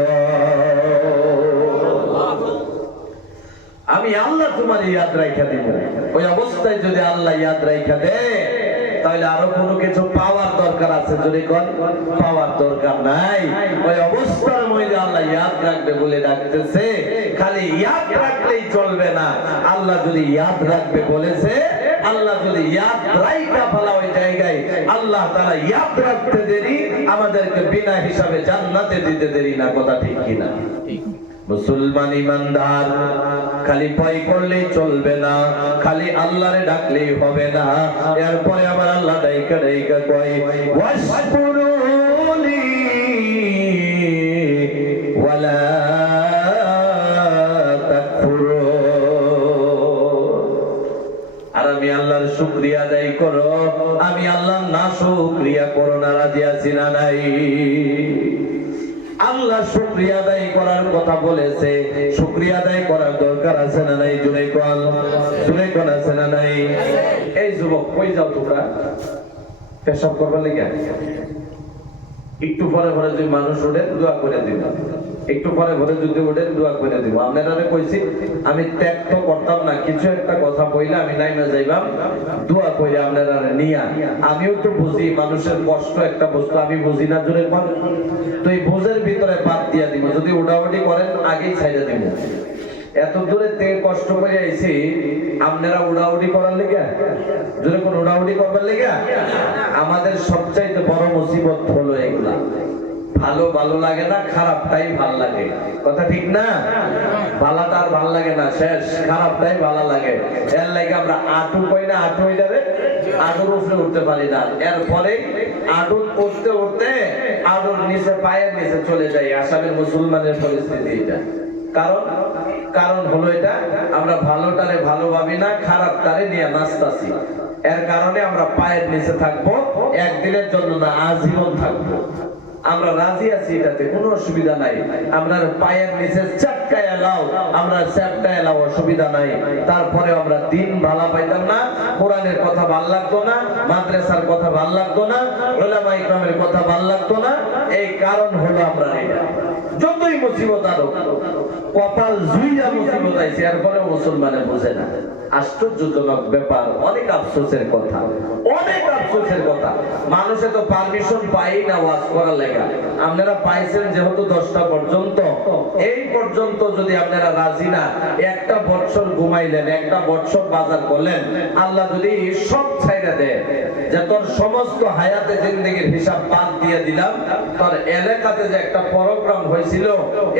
আমি আল্লাহ তোমার ইয়াদ রাইখা দেব। ওই অবস্থায় যদি আল্লাহ ইয়াদ রাইখা দেয় তাহলে আরো কোনো কিছু পাওয়ার দরকার আছে? যদি কোন পাওয়ার দরকার নাই, ওই অবস্থার মধ্যে আল্লাহ ইয়াদ রাখবে বলে ডাকতেছে। খালি ইয়াদ রাখলেই চলবে না, আল্লাহ যদি ইয়াদ রাখবে বলেছে আল্লাহ যদি ইয়াদ রাইখা ফেলা ওই জায়গায়, আল্লাহ তাআলা ইয়াদ রাখতে দেরি, আমাদেরকে বিনা হিসাবে জান্নাতে দিতে দেরি না। কথা ঠিক কিনা? মুসলমান ইমানদার খালি ভয় করলেই চলবে না, খালি আল্লাহরে ডাকলেই হবে না। এরপরে আবার আল্লাহ ডাইকা ডাইকা কয় ওয়াশকুরুলি ওয়ালা আর আমি আল্লাহর শুকরিয়া আদায় করো, আমি আল্লাহর না শুকরিয়া করো না। রাজি আছি না নাই? আল্লাহ শুকরিয়া আদায় করার কথা বলেছে, শুকরিয়া আদায় করার দরকার আছে না নাই? জুড়ে কোন আছে না নাই? এই যুবক কই যাও তোমরা? পেশাব করবার লেগে একটু পরে পরে যদি মানুষ ওঠে দোয়া করে দিব, একটু পরে পরে যদি ওঠে দোয়া করে দিব। আপনারা কইছি আমি ত্যাগ তো করতাম না, কিছু একটা কথা কইলে আমি নাই না যাইবাম দোয়া কইলে আপনারা নিয়া। আমিও তো বুঝি মানুষের কষ্ট একটা বস্তু, আমি বুঝি না জোরে কোন, তো এই বোঝের ভিতরে বাদ দিয়া দিব। যদি উড়াউড়ি করেন আগেই ছাইড়া দিব। এত দূরে থেকে কষ্ট করে আইছি, আপনারা উড়াউড়ি করার লেগে, যদি কোন উড়াউড়ি করবার লেগে, আমাদের সবচাইতে বড় মুসিবত হলো এগুলা। ভালো ভালো লাগে না, খারাপটাই ভালো লাগে। কথা ঠিক না? ভালোটা আর ভালো লাগে না, শেষ। খারাপটাই ভালো লাগে। এর লাগে আমরা আটু কই না, আটু হয়ে যাবে, আটুর উপরে উঠতে পারি না। এরপরে আটু উঠতে উঠতে আটুর নিচে, পায়ের নিচে চলে যাই। আসামের মুসলমানের পরিস্থিতি এটা। কারণ হলো এটা, আমরা ভালোটারে ভালো ভাবি না, খারাপটারে নিয়ে নাচতাছি। এর কারণে আমরা পায়ের নিচে থাকবো, একদিনের জন্য না, আজীবন থাকবো। আমরা রাজি আছি, এটাতে কোনো অসুবিধা নাই। আমরা পায়ের নিচে চাপকায় এলাও, আমরা চাপকায় এলাও, অসুবিধা নাই। তারপরে আমরা দিন ভালো পাইতাম না, কোরআনের কথা ভাল লাগতো না, মাদ্রাসার কথা ভাল লাগতো না, উলামা ইকরামের কথা ভাল লাগতো না। এই কারণ হলো আমরা এটা। যতই মুসিবত আরো কপাল জুইয়া মুসিবত আইছে, এরপরে মুসলমানে বোঝে না। আশ্চর্যজনক ব্যাপার, অনেক আফসোসের কথা, অনেক আফসোসের কথা। মানুষে তো পারমিশন পাই না ওয়াজ করার লেগা। আপনারা পাইছেন যেহেতু 10টা পর্যন্ত, এই পর্যন্ত যদি আপনারা রাজি না, একটা বছর ঘুমাইলেন, একটা বছর বাজার করলেন, আল্লাহ যদি সব ছাইড়া দেয় যে তোর সমস্ত হায়াতে জিন্দেগির হিসাব বাদ দিয়ে দিলাম, তোর এলাকাতে যে একটা প্রোগ্রাম হয়েছিল,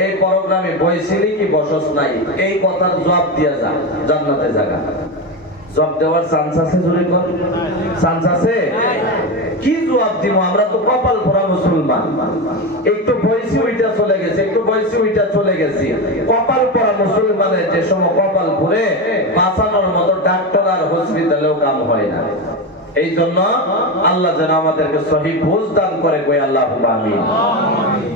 এই প্রোগ্রামে বইছিলি কি বসস নাই, এই কথার জবাব দিয়া যা, জান্নাতে জায়গা। জবাব দেওয়ার চান্স আছে? জোরে কোন চান্স আছে? কি জবাব দিব? আমরা তো কপাল পোড়া মুসলমান। একটু বয়সী ওইটা চলে গেছে, একটু বয়সী ওইটা চলে গেছে। কপাল পোড়া মুসলমানের যে সময় কপাল পুড়ে, বাঁচানোর মতো ডাক্তার আর হসপিটালেও কাম হয় না। এই জন্য আল্লাহ যেন আমাদেরকে সহিহ বুঝ দান করে, কই আল্লাহুম্মা আমিন।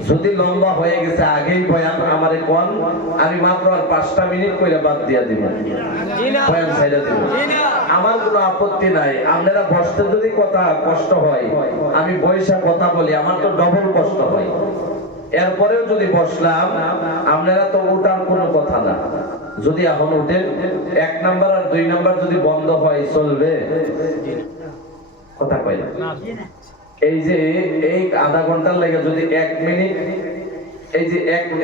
যদি লম্বা হয়ে গেছে আগেই বয়ান আমারে কোন, আমি মাত্র আর 5টা মিনিট কইরা বাদ দিয়া দিব, বয়ান ছাইড়া দিব। আমার কোনো আপত্তি নাই। আপনারা বসতে যদি কথা কষ্ট হয়, আমি বইসা কথা বলি, আমার তো ডবল কষ্ট হয়। এরপরেও যদি বসলাম, আপনারা তো ওঠার কোনো কথা না। যদি এখন উঠেন, 1 নাম্বার আর 2 নাম্বার যদি বন্ধ হয় চলবে? কথা কই না। এই যে এই আধা ঘন্টার লাগে যদি 1 মিনিট, এই যে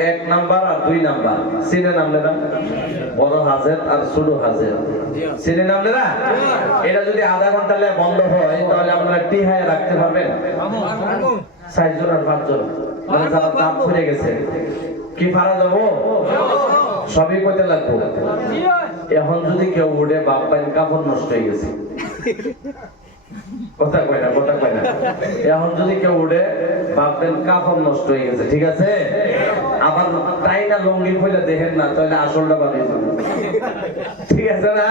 1 নাম্বার আর 2 নাম্বার চিনেন আপনারা? বড় হাজের আর ছোট হাজের চিনেন আপনারা? এটা যদি আধা ঘন্টা লাগে বন্ধ হয়, তাহলে আপনারা টিহায় রাখতে পারবেন? 4 জন আর 5 জন, মানে যারা দাঁত ফুরে গেছে, কি পারা যাবো? সবই কইতে লাগবো। এখন যদি কেউ উঠে, বাপ পাইন কাপড় নষ্ট হয়ে গেছে, কথা কয় না, কথা কয় না। এখন যদি কেউ উঠে, ভাববেন কাপড় নষ্ট হয়ে গেছে, ঠিক আছে? আবার তাই না লঙ্গি কইলে দেখেন না, তাহলে আসলটা বানিয়ে যাবে, ঠিক আছে না?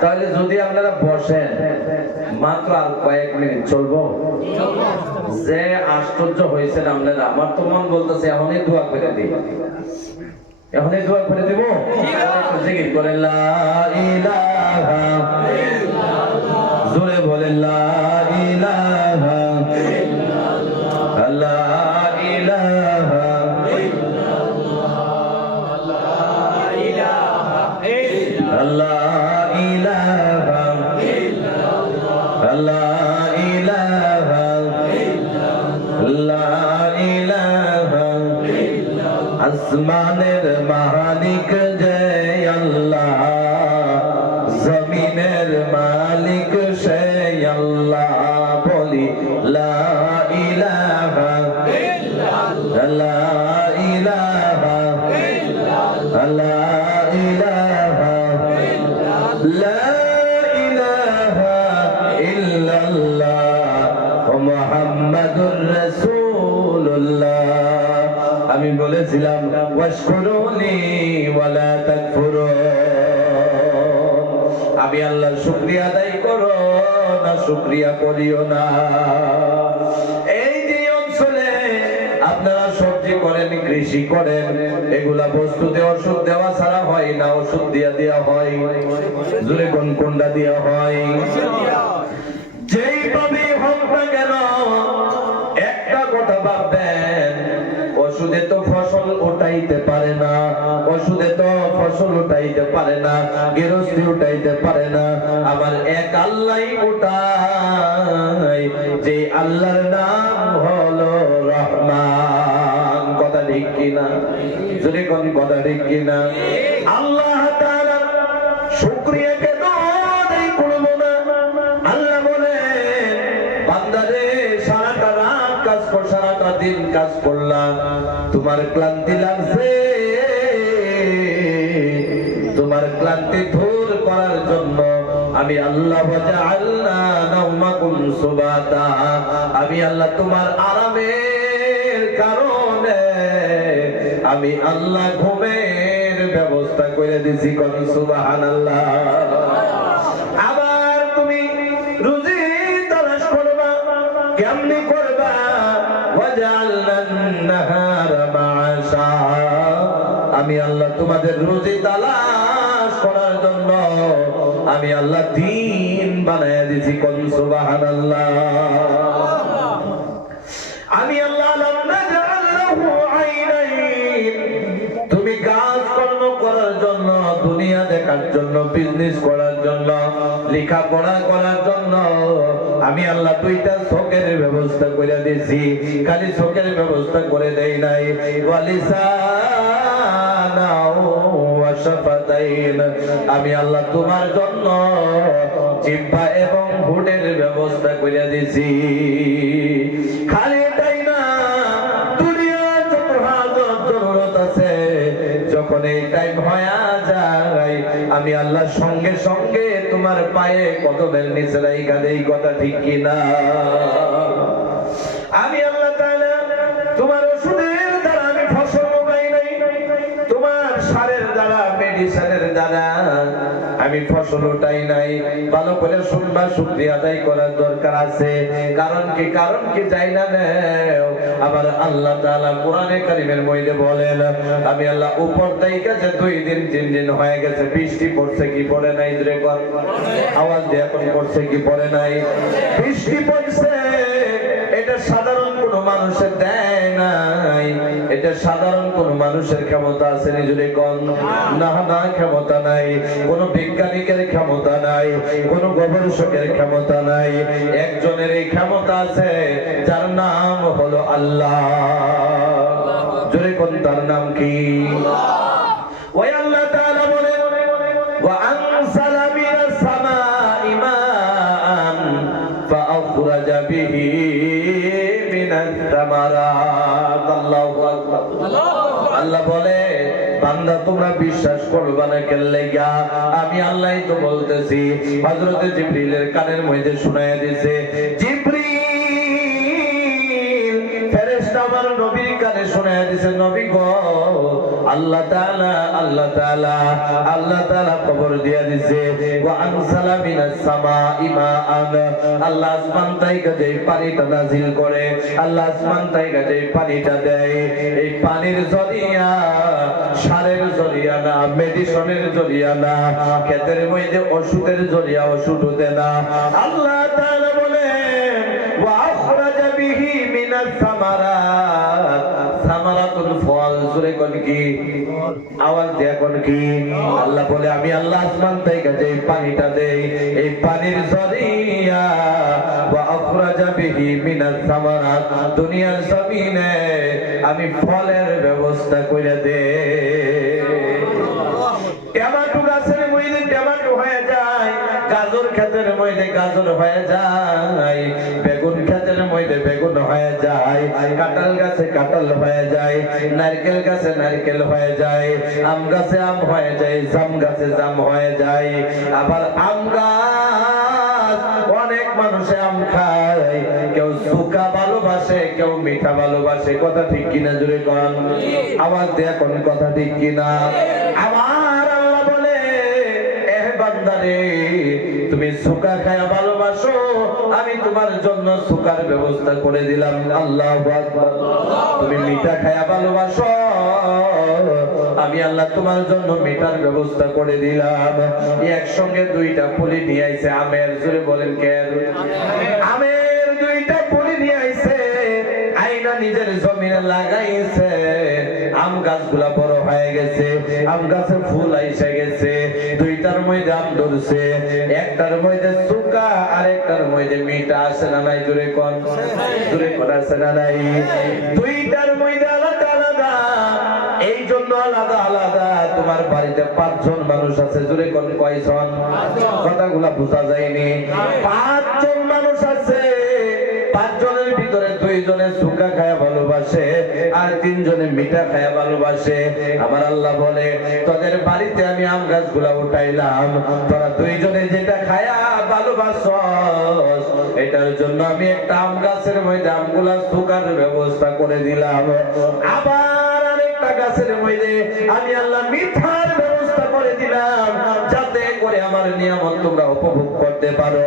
তাহলে যদি আপনারা বসেন, মাত্র আর কয়েক মিনিট চলবো। যে আশ্চর্য হয়েছেন আপনারা, আমার তো মন বলতেছে এখনই দোয়া করে দিই, এখনই দোয়া করে দিব। জিকির করে লা ইলাহা ইল্লাল্লাহ, জোরে বলেন লা ইলাহা ইল্লাল্লাহ, লা ইলাহা ইল্লাল্লাহ, লা ইলাহা ইল্লাল্লাহ, লা ইলাহা ইল্লাল্লাহ, লা ইলাহা ইল্লাল্লাহ, লা ইলাহা ইল্লাল্লাহ। আসমানের মালিক জয় আল্লাহ, জমিনের আল্লাহ বলি লা ইলাহা ইল্লাল্লাহ লা ইলাহা ইল্লাল্লাহ লা ইলাহা ইল্লাল্লাহ লা ইলাহা ইল্লাল্লাহ মুহাম্মাদুর রাসূলুল্লাহ। আমি বলেছিলাম ওয়াশকুরুনি ওয়ালা তাকফুরুন, আমি আল্লাহর শুকরিয়া আদায় করো না শুকরিয়া করিও না। এই যে অঞ্চলে আপনারা সবজি করেন, কৃষি করেন, এগুলা বস্তুতে ওষুধ দেওয়া ছাড়া হয় না, ওষুধ দেওয়া হয়। জোরে কোন কোনটা দেওয়া হয়? যেইভাবে হোক না কেন একটা কথা ভাববেন, ওষুধে তো ফসল উঠাইতে পারে না, ওষুধে তো ফসল উঠাইতে পারে না, গৃহস্থী উঠাইতে পারে না, আবার এক আল্লাহই উঠায়, যে আল্লাহর নাম হলো রহমান। কথা ঠিক কিনা? যদি কোন কথা ঠিক কিনা? আল্লাহ তাআলা শুকরিয়া কেন আদায় করব না? আল্লাহ বলেন বান্দারে সারাটা রাত কাজ কর, সারাটা দিন কাজ করলাম, তোমার ক্লান্তি লাগছে, তোমার ক্লান্তি দূর করার জন্য আমি আল্লাহ ওয়াজআলনা নাওমাকুম সুবাতা, আমি আল্লাহ তোমার আরামের কারণে আমি আল্লাহ ঘুমের ব্যবস্থা করে দিয়েছি। কোন সুবহানাল্লাহ। আবার তুমি রুজি তালাশ করবা, কেমনে করবা? ওয়াজআলনান নাহারা মাআশা, আমি আল্লাহ তোমাদের রুজি তালাশ করার জন্য আমি আল্লাহ দিন বানায়া দিয়েছি। কোন সুবহানাল্লাহ। আমি আল্লাহ লাম নাজআল লাহু আইনাইন, তুমি কাজ কর্ম করার জন্য, দুনিয়া দেখার জন্য, বিজনেস করার জন্য, লেখাপড়া করার জন্য আমি আল্লাহ দুইটা চোখের ব্যবস্থা করে দিয়েছি। খালি চোখের ব্যবস্থা করে দেই নাই, ওয়ালিসানা ওয়া শাফাতাইন, আমি আল্লাহ তোমার জন্য জিহ্বা এবং ঠোঁটের ব্যবস্থা করে দিয়েছি। খালি এটাই না, দুনিয়ার যত হাজত জরুরত আছে, যখন এই টাইম হয়ে যায় আমি আল্লাহ সঙ্গে সঙ্গে তোমার পায়ে কদমের নিচে রাইখা দেই। কথা ঠিক কিনা? আমি আল্লাহ তাআলা তোমার ওষুধের দ্বারা আমি ফসল পাই নাই, তোমার সারের দ্বারা, মেডিসিনের দ্বারা আমি ফসল উঠাই নাই। ভালো করে শুনবা, শুকরিয়া আদায় করার দরকার আছে। কারণ কি? কারণ কি যাই না নেও। আবার আল্লাহ তাআলা কোরআনে কারীমের মধ্যে বলেন, আমি আল্লাহ উপর থেকে যে 2 দিন 3 দিন হয়ে গেছে, বৃষ্টি পড়ছে কি পড়ে নাই? জোরে কর, আওয়াজ দিয়ে এখন পড়ছে কি পড়ে নাই? বৃষ্টি পড়ছে। এটা সাধারণ কোন মানুষের দেয় নাই, এটা সাধারণ কোন মানুষের ক্ষমতা আছে? নিজে কোন না, না ক্ষমতা নাই, কোন বিজ্ঞানিকের ক্ষমতা নাই, কোন গবেষকের ক্ষমতা নাই। একজনের এই ক্ষমতা আছে, যার নাম হলো আল্লাহ। জোরে কোন, তার নাম কি? ওই আল্লাহ তাআলা বলেন, ওয়া আনসালা মিনাস সামাই মাআন ফাআখরাজা বিহি মিনাস সামারাত। আল্লাহু আকবার। আল্লাহ বলে, বান্দা তোমরা বিশ্বাস করবা না কেন লাগা? আমি আল্লাহই তো বলতেছি। হযরত জিবরিলের কানের মধ্যে শুনায়া দিয়েছে, জিবরিল ফেরেশতা আমার নবীর কানে শুনায়া দিয়েছে, নবী গো আল্লাহ তাআলা খবর দিয়া দিয়েছে, ওয়া আনসালা মিনাস সামাই মাআন, আল্লাহ আসমান থেকে যে পানিটা নাযিল করে, আল্লাহ আসমান থেকে যে পানিটা দেয়, এই পানির জরিয়া সারের জরিয়া না, মেডিসিনের জরিয়া না, ক্ষেতের মধ্যে ওষুধের জরিয়া ওষুধ হতে না। আল্লাহ তাআলা বলেন, ওয়া আখরাজা বিহি মিনাস সামারাত, সামারাতুল ফল। জোরে কোন কি? আওয়াজ দিয়ে কোন কি? আল্লাহ বলে, আমি আল্লাহ আসমান থেকে যে পানিটা দেই, এই পানির জরিয়া ওয়া আখরাজা বিহি মিনাস সামারাত, দুনিয়ার জমিনে আমি ফলের ব্যবস্থা করে দেই। টমেটো গাছের মধ্যে টমেটো হয়ে যায়, গাজর ক্ষেতের মধ্যে গাজর হয়ে যায়, বেগুন ক্ষেতের মধ্যে বেগুন হয়ে যায়, কাঁঠাল গাছে কাঁঠাল হয়ে যায়, নারকেল গাছে নারকেল হয়ে যায়, আম গাছে আম হয়ে যায়, জাম গাছে জাম হয়ে যায়। আবার আম গাছ অনেক মানুষে আম খায়, কেউ শুকা ভালোবাসে, কেউ মিঠা ভালোবাসে। কথা ঠিক কিনা জোরে কোন, আওয়াজ দিয়ে কোন কথা ঠিক কিনা। আমার আল্লাহ বলে, এ বান্দারে তুমি শুকা খায়া ভালোবাসো, আমি তোমার জন্য শুকার ব্যবস্থা করে দিলাম। আল্লাহু আকবার। তুমি মিঠা খায়া ভালোবাসো, আমি আল্লাহ তোমার জন্য মিঠার ব্যবস্থা করে দিলাম। একসঙ্গে দুইটা পুলি নিয়ে আইছে আমের, জোরে বলেন কেন? আমের দুইটা পুলি নিয়ে আইছে, আইনা নিজের জমিনে লাগাইছে। আম গাছগুলা বড় হয়ে গেছে, আম গাছে ফুল আইসে গেছে, দুইটার মধ্যে আম ধরছে, একটার মধ্যে শুকা আর একটার মধ্যে মিঠা। আছে না নাই জোরে কোন? জোরে কোন আছে না নাই? দুইটার মধ্যে আলাদা আলাদা, এই জন্য আলাদা আলাদা। তোমার বাড়িতে 5 জন মানুষ আছে, জোরে কোন কয়জন? কথাগুলা বোঝা যায়নি। 5 জন মানুষ আছে, 5 জনের ভিতরে 2 জনে শুকা খায়া ভালোবাসে আর 3 জনে মিঠা খায়া ভালোবাসে। আমার আল্লাহ বলে, তোদের বাড়িতে আমি আম গাছগুলা উঠাইলাম, তোরা 2 জনে যেটা খায়া ভালোবাসস, এটার জন্য আমি একটা আম গাছের মধ্যে আমগুলা শুকার ব্যবস্থা করে দিলাম। আবার আরেকটা গাছের মধ্যে আমি আল্লাহ মিঠার ব্যবস্থা করে দিলাম, যাতে করে আমার নিয়ামত তোমরা উপভোগ করতে পারো,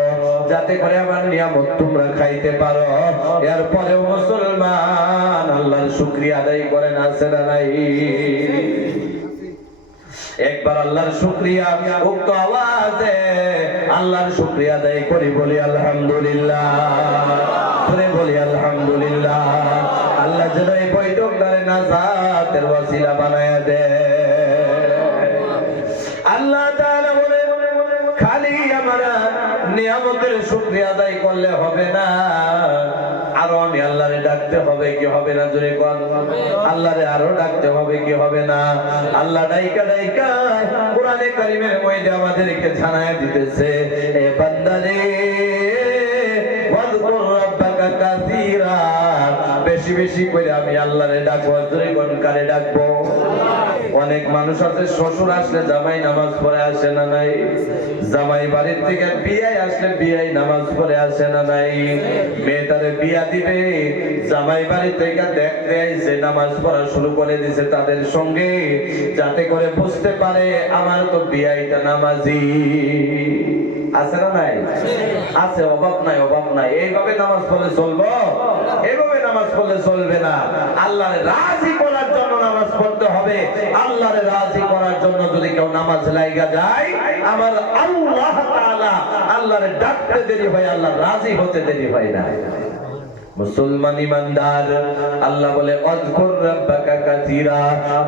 যাতে করে আমার নিয়ামত তোমরা খাইতে পারো। এরপরেও মুসলমান আল্লাহর শুকরিয়া আদায় করেন, আছে না নাই? একবার আল্লাহর শুকরিয়া উক্ত আওয়াজে আল্লাহর শুকরিয়া আদায় করি, বলি আলহামদুলিল্লাহ, করে বলি আলহামদুলিল্লাহ। আল্লাহ যেন এই বৈঠকদারে নাজাতের ওয়াসিলা বানায়া দেয়। আল্লাহ তাআলা বলে, খালি আমার নিয়ামতের শুকরিয়া আদায় করলে হবে না, আরো আমি আল্লাহরে ডাকতে হবে কি হবে না? জোরে কোন, আল্লাহরে আরো ডাকতে হবে কি হবে না? আল্লাহ ডাইকা ডাইকা কোরআনে কারীমের মধ্যে আমাদেরকে জানায় দিতেছে, এ বান্দারে ওয়াজকুর রাব্বাকা কাসীরা, বেশি বেশি করে আমি আল্লাহরে ডাকবো। জোরে কোন, কারে ডাকবো? অনেক মানুষ আছে শ্বশুর আসলে জামাই নামাজ পড়ে আসে না নাই? জামাই বাড়ির থেকে বিয়ে আসলে বিয়ে নামাজ পড়ে আসে না নাই? মেয়েটারে বিয়া দিবে, জামাই বাড়ি থেকে দেখতে আইছে নামাজ পড়া শুরু করে দিছে তাদের সঙ্গে, যাতে করে বুঝতে পারে আমার তো বিয়াইটা নামাজি। আছে না নাই? আছে, অভাব নাই, অভাব নাই। এইভাবে নামাজ পড়লে চলবো? এইভাবে নামাজ পড়লে চলবে না। আল্লাহরে রাজি করার জন্য নামাজ পড়তে হবে। আল্লাহরে রাজি করার জন্য যদি কেউ নামাজ লাইগা যায়, আমার আল্লাহ তাআলা আল্লাহরে ডাকতে দেরি হয়, আল্লাহ রাজি হতে দেরি হয় না। মুসলমান ইমানদার, আল্লাহ বলে, আযকুর রাব্বাকা কাসীরা,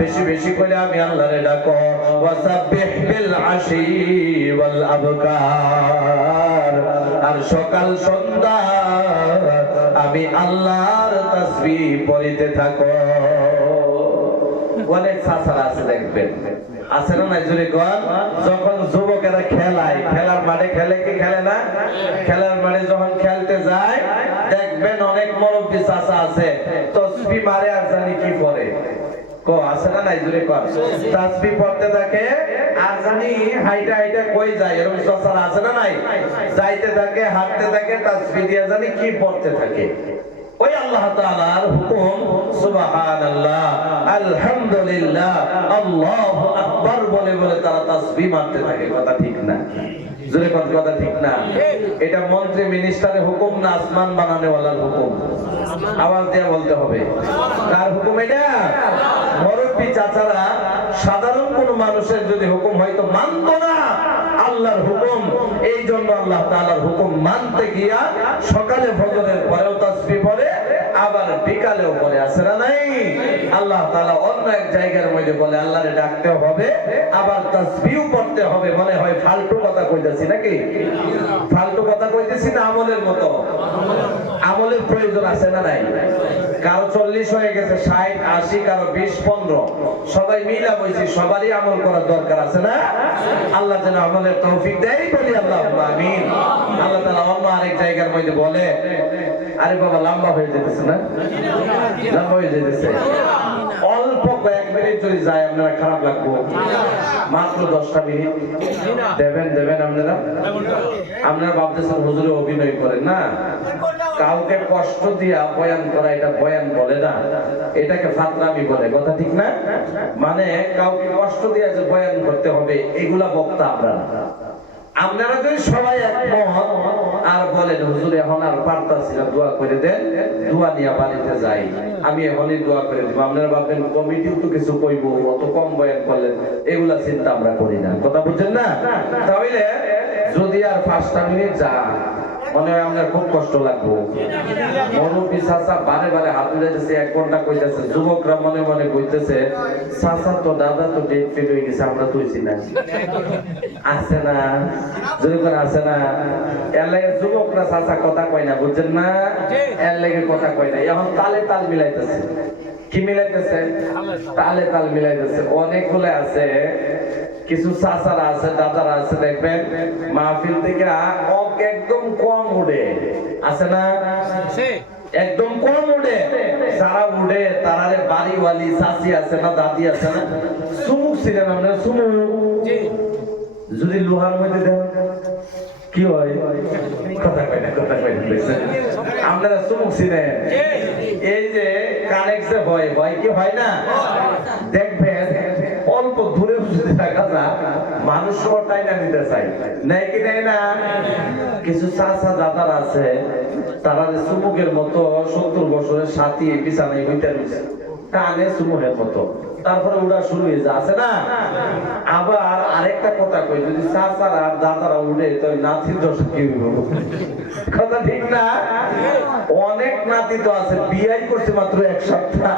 বেশি বেশি করে আমি আল্লাহরে ডাকো। ওয়াসাব্বিহ বিল আশি ওয়াল আবকার, আর সকাল সন্ধ্যা আমি আল্লাহর তাসবিহ পড়িতে থাকো। অনেক ছাছারা আছে দেখবেন, আছে না নাই? জোরে কোন। যখন যুবকেরা খেলায়, খেলার মাঠে খেলে কি খেলে না? খেলার মাঠে যখন খেলতে যায়, দেখবেন অনেক মুরব্বি চাচা আছে, তাসবিহ মারে আর জানি কি পড়ে। কো আছে না নাই? জোরে কোন। তাসবিহ পড়তে থাকে আর জানি হাইটা হাইটা কই যায়, এরকম চাচারা আছে না নাই? যাইতে থাকে, হাঁটতে থাকে, তাসবিহ দিয়ে জানি কি পড়তে থাকে। ওই আল্লাহ তাআলার হুকুম সুবহানাল্লাহ, আলহামদুলিল্লাহ, আল্লাহু আকবার বলে বলে তারা তাসবিহ মারতে থাকে। কথা ঠিক না? জোরে কোন, কথা ঠিক না? এটা মন্ত্রী মিনিস্টারের হুকুম না, আসমান বানানোওয়ালার হুকুম? আওয়াজ দিয়ে বলতে হবে। কার হুকুম এটা? মুরব্বি চাচারা সাধারণ কোন মানুষের যদি হুকুম হয়তো মানতো না, আল্লাহর হুকুম। এই জন্য আল্লাহ তাআলার হুকুম মানতে গিয়া সকালে ফজরের পরেও তাসবিহ পড়ে, আবার বিকালেও পড়ে। আছে না নাই? আল্লাহ তাআলা অন্য এক জায়গার মধ্যে বলে আল্লাহরে ডাকতে হবে, আবার তাসবিহ পড়তে হবে। মনে হয় ফালতু কথা কইতাছি নাকি? ফালতু কথা কইতেছি না? আমলের মতো আমলের প্রয়োজন আছে না নাই? কারো 40 হয়ে গেছে, 60 80, কারো 20 15, সবাই মিলা বইছি, সবারই আমল করার দরকার আছে না? আল্লাহ যেন আমলের তৌফিক দেয়, বলি আল্লাহুম্মা আমিন। আল্লাহ তাআলা অন্য আরেক জায়গার মধ্যে বলে, আরে বাবা লম্বা হয়ে যেতেছে না, লম্বা হয়ে যেতেছে, অল্প কয়েক মিনিট যদি যায় আপনারা খারাপ লাগবো? মাত্র 10টা মিনিট দেবেন আপনারা ভাবতেছেন হুজুরে অভিনয় করেন না। কাউকে কষ্ট দিয়া বয়ান করা এটা বয়ান বলে না, এটাকে ফাতরামি বলে, কথা ঠিক না? মানে কাউকে কষ্ট দিয়া যে বয়ান করতে হবে এগুলা বক্তা আপনারা যদি সবাই একমত আর বলেন হুজুর এখন আর পারতাছি না, দোয়া করে দেন, দোয়া নিয়ে বাড়িতে যাই, আমি এখনই দোয়া করে দিব, আপনারা ভাববেন কমিটিও তো কিছু কইব, অত কম বয়ান করলেন, এগুলা চিন্তা আমরা করি না, কথা বুঝছেন না? তাহলে যদি আর 5টা মিনিট যা মনে হয় আপনার খুব কষ্ট লাগবো। মুরব্বি চাচা বারে বারে হাত উঠাইতেছে, 1 ঘন্টা কইতেছে, যুবকরা মনে মনে কইতেছে চাচা তো দাদা তো ডেট ফিট হয়ে গেছে, আমরা তুইছি না, আছে না? যদি করে আছে না, এর লাগে যুবকরা চাচা কথা কয় না, বুঝছেন না? এর লাগে কথা কয় না, এখন তালে তাল মিলাইতেছে। কি মিলাইতেছে? তালে তাল মিলাইতেছে। অনেকগুলো আছে, কিছু চাচারা আছে, দাদারা আছে, দেখবেন মাহফিল থেকে একদম কম উঠে, আছে না? একদম কম উঠে, যারা উঠে তারা বাড়িওয়ালি চাচি আছে না, দাদি আছে না, সুমুক ছিলেন আপনার, সুমুক যদি লোহার মধ্যে দেন কি হয়? কথা কয় না, কথা কয় না, আপনারা সুমুক ছিলেন। এই যে কানেক্ট যে হয় কি হয় না, দেখবেন অল্প দূরে যদি দেখা যায় মানুষ সবাই না নিতে চাই, নেই কি নেই না? কিছু চাচা দাদার আছে, তারা চুমুকের মতো 70 বছরের সাথী বিছানায় হইতে রয়েছে, কানে চুমুকের মতো, তারপরে ওরা শুরু হয়ে যায়, আছে না? আবার আরেকটা কথা কই, যদি চাচারা আর দাদারা উঠে তো নাতির দশা কি হইব? কথা ঠিক না? অনেক নাতি তো আছে বিয়াই করছে মাত্র 1 সপ্তাহ,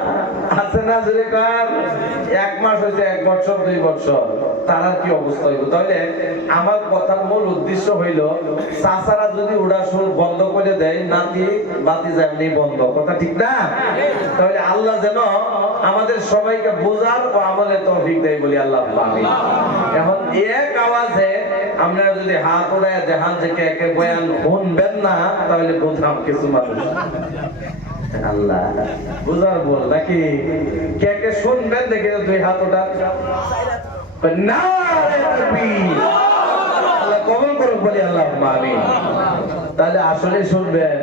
আছে না? যদি কার 1 মাস হয়েছে, 1 বছর 2 বছর, তারা কি অবস্থা হইব? তাহলে আমার কথার মূল উদ্দেশ্য হইল চাচারা যদি উড়া সুর বন্ধ করে দেয়, নাতি বাতি যেমনি বন্ধ, কথা ঠিক না? তাহলে আল্লাহ যেন আমাদের সবাইকে বোঝার ও আমলের তৌফিক দেয়, বলি আল্লাহ আমিন। এখন এক আওয়াজে আপনারা যদি হাত উড়ায় দেখান যে কে বয়ান শুনবেন না, তাহলে বোঝাম কিছু মানুষ, আল্লাহ বুঝার বল নাকি, কে শুনবেন দেখে 2 হাত ওটা না, আল্লাহ কবুল করুক, বলি আল্লাহ আমিন। তাহলে আসলে শুনবেন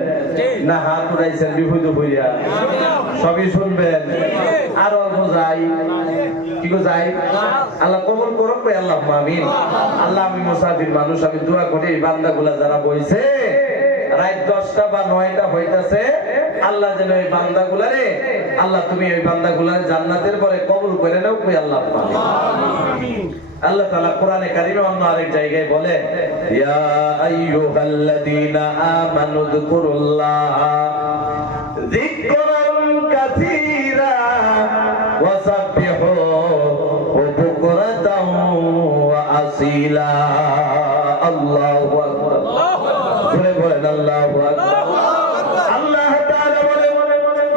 না হাত উড়াইছেন বিভূত হইয়া? সবই শুনবেন। আর অল্প যাই কি গো যাই, আল্লাহ কবুল করুক, আল্লাহ আমিন। আল্লাহ আমি মুসাফির মানুষ, আমি দোয়া করি এই বান্দাগুলা যারা বইছে রাত 10টা বা 9টা হইতাছে, আল্লাহ যেন এই বান্দাগুলারে, আল্লাহ তুমি এই বান্দাগুলার জান্নাতের পরে কবুল করে নাও, কই আল্লাহ আমিন। আল্লাহ তাআলা কোরআনে কারিমে অন্য আরেক জায়গায় বলে, ইয়া আইয়ুহাল্লাযীনা আমানু যকুরুল্লাহা যিকরান কাসীরা ওয়া সাব্বিহুহু বুকরাতাও ওয়া আসীলা। আল্লাহু আকবার, জোরে বলেন আল্লাহু আকবার। আল্লাহ তাআলা বলে,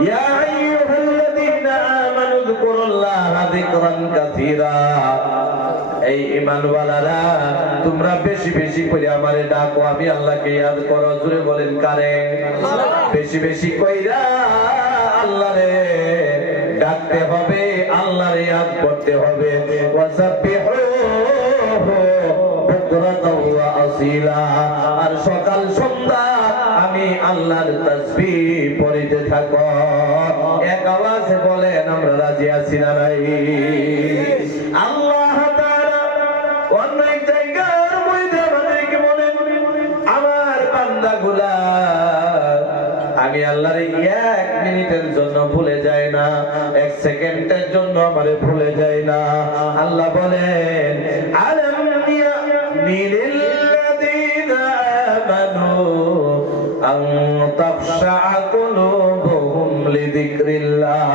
ইয়া আইয়ুহাল্লাযীনা আমানু যকুরুল্লাহা যিকরান কাসীরা, এই ঈমানওয়ালারা তোমরা বেশি বেশি করে আমারে ডাকো, আমি আল্লাহকে ইয়াদ করো, জোরে বলেন কারে? বেশি বেশি কইরা আল্লাহরে ডাকতে হবে, আল্লাহরে ইয়াদ করতে হবে। ওয়াসাব্বিহুহু বুকরাতাও ওয়া আসীলা, আর সকাল সন্ধ্যা আমি আল্লাহর তাসবিহ পড়িতে থাকো। এক আওয়াজে বলেন আমরা রাজি আছি না নাই? আল্লাহ তাআলা অনেক জায়গার মধ্যে আমাদেরকে বলেন, আমার বান্দাগুলা আমি আল্লাহর 1 মিনিটের জন্য ভুলে যাই না, 1 সেকেন্ডের জন্য আমারে ভুলে যাই না। আল্লাহ বলেন, আলাম ইয়ামিনিল লাযীনা আমানু আন তাখশা কুলুবুহুম লিযিকরিল্লাহ।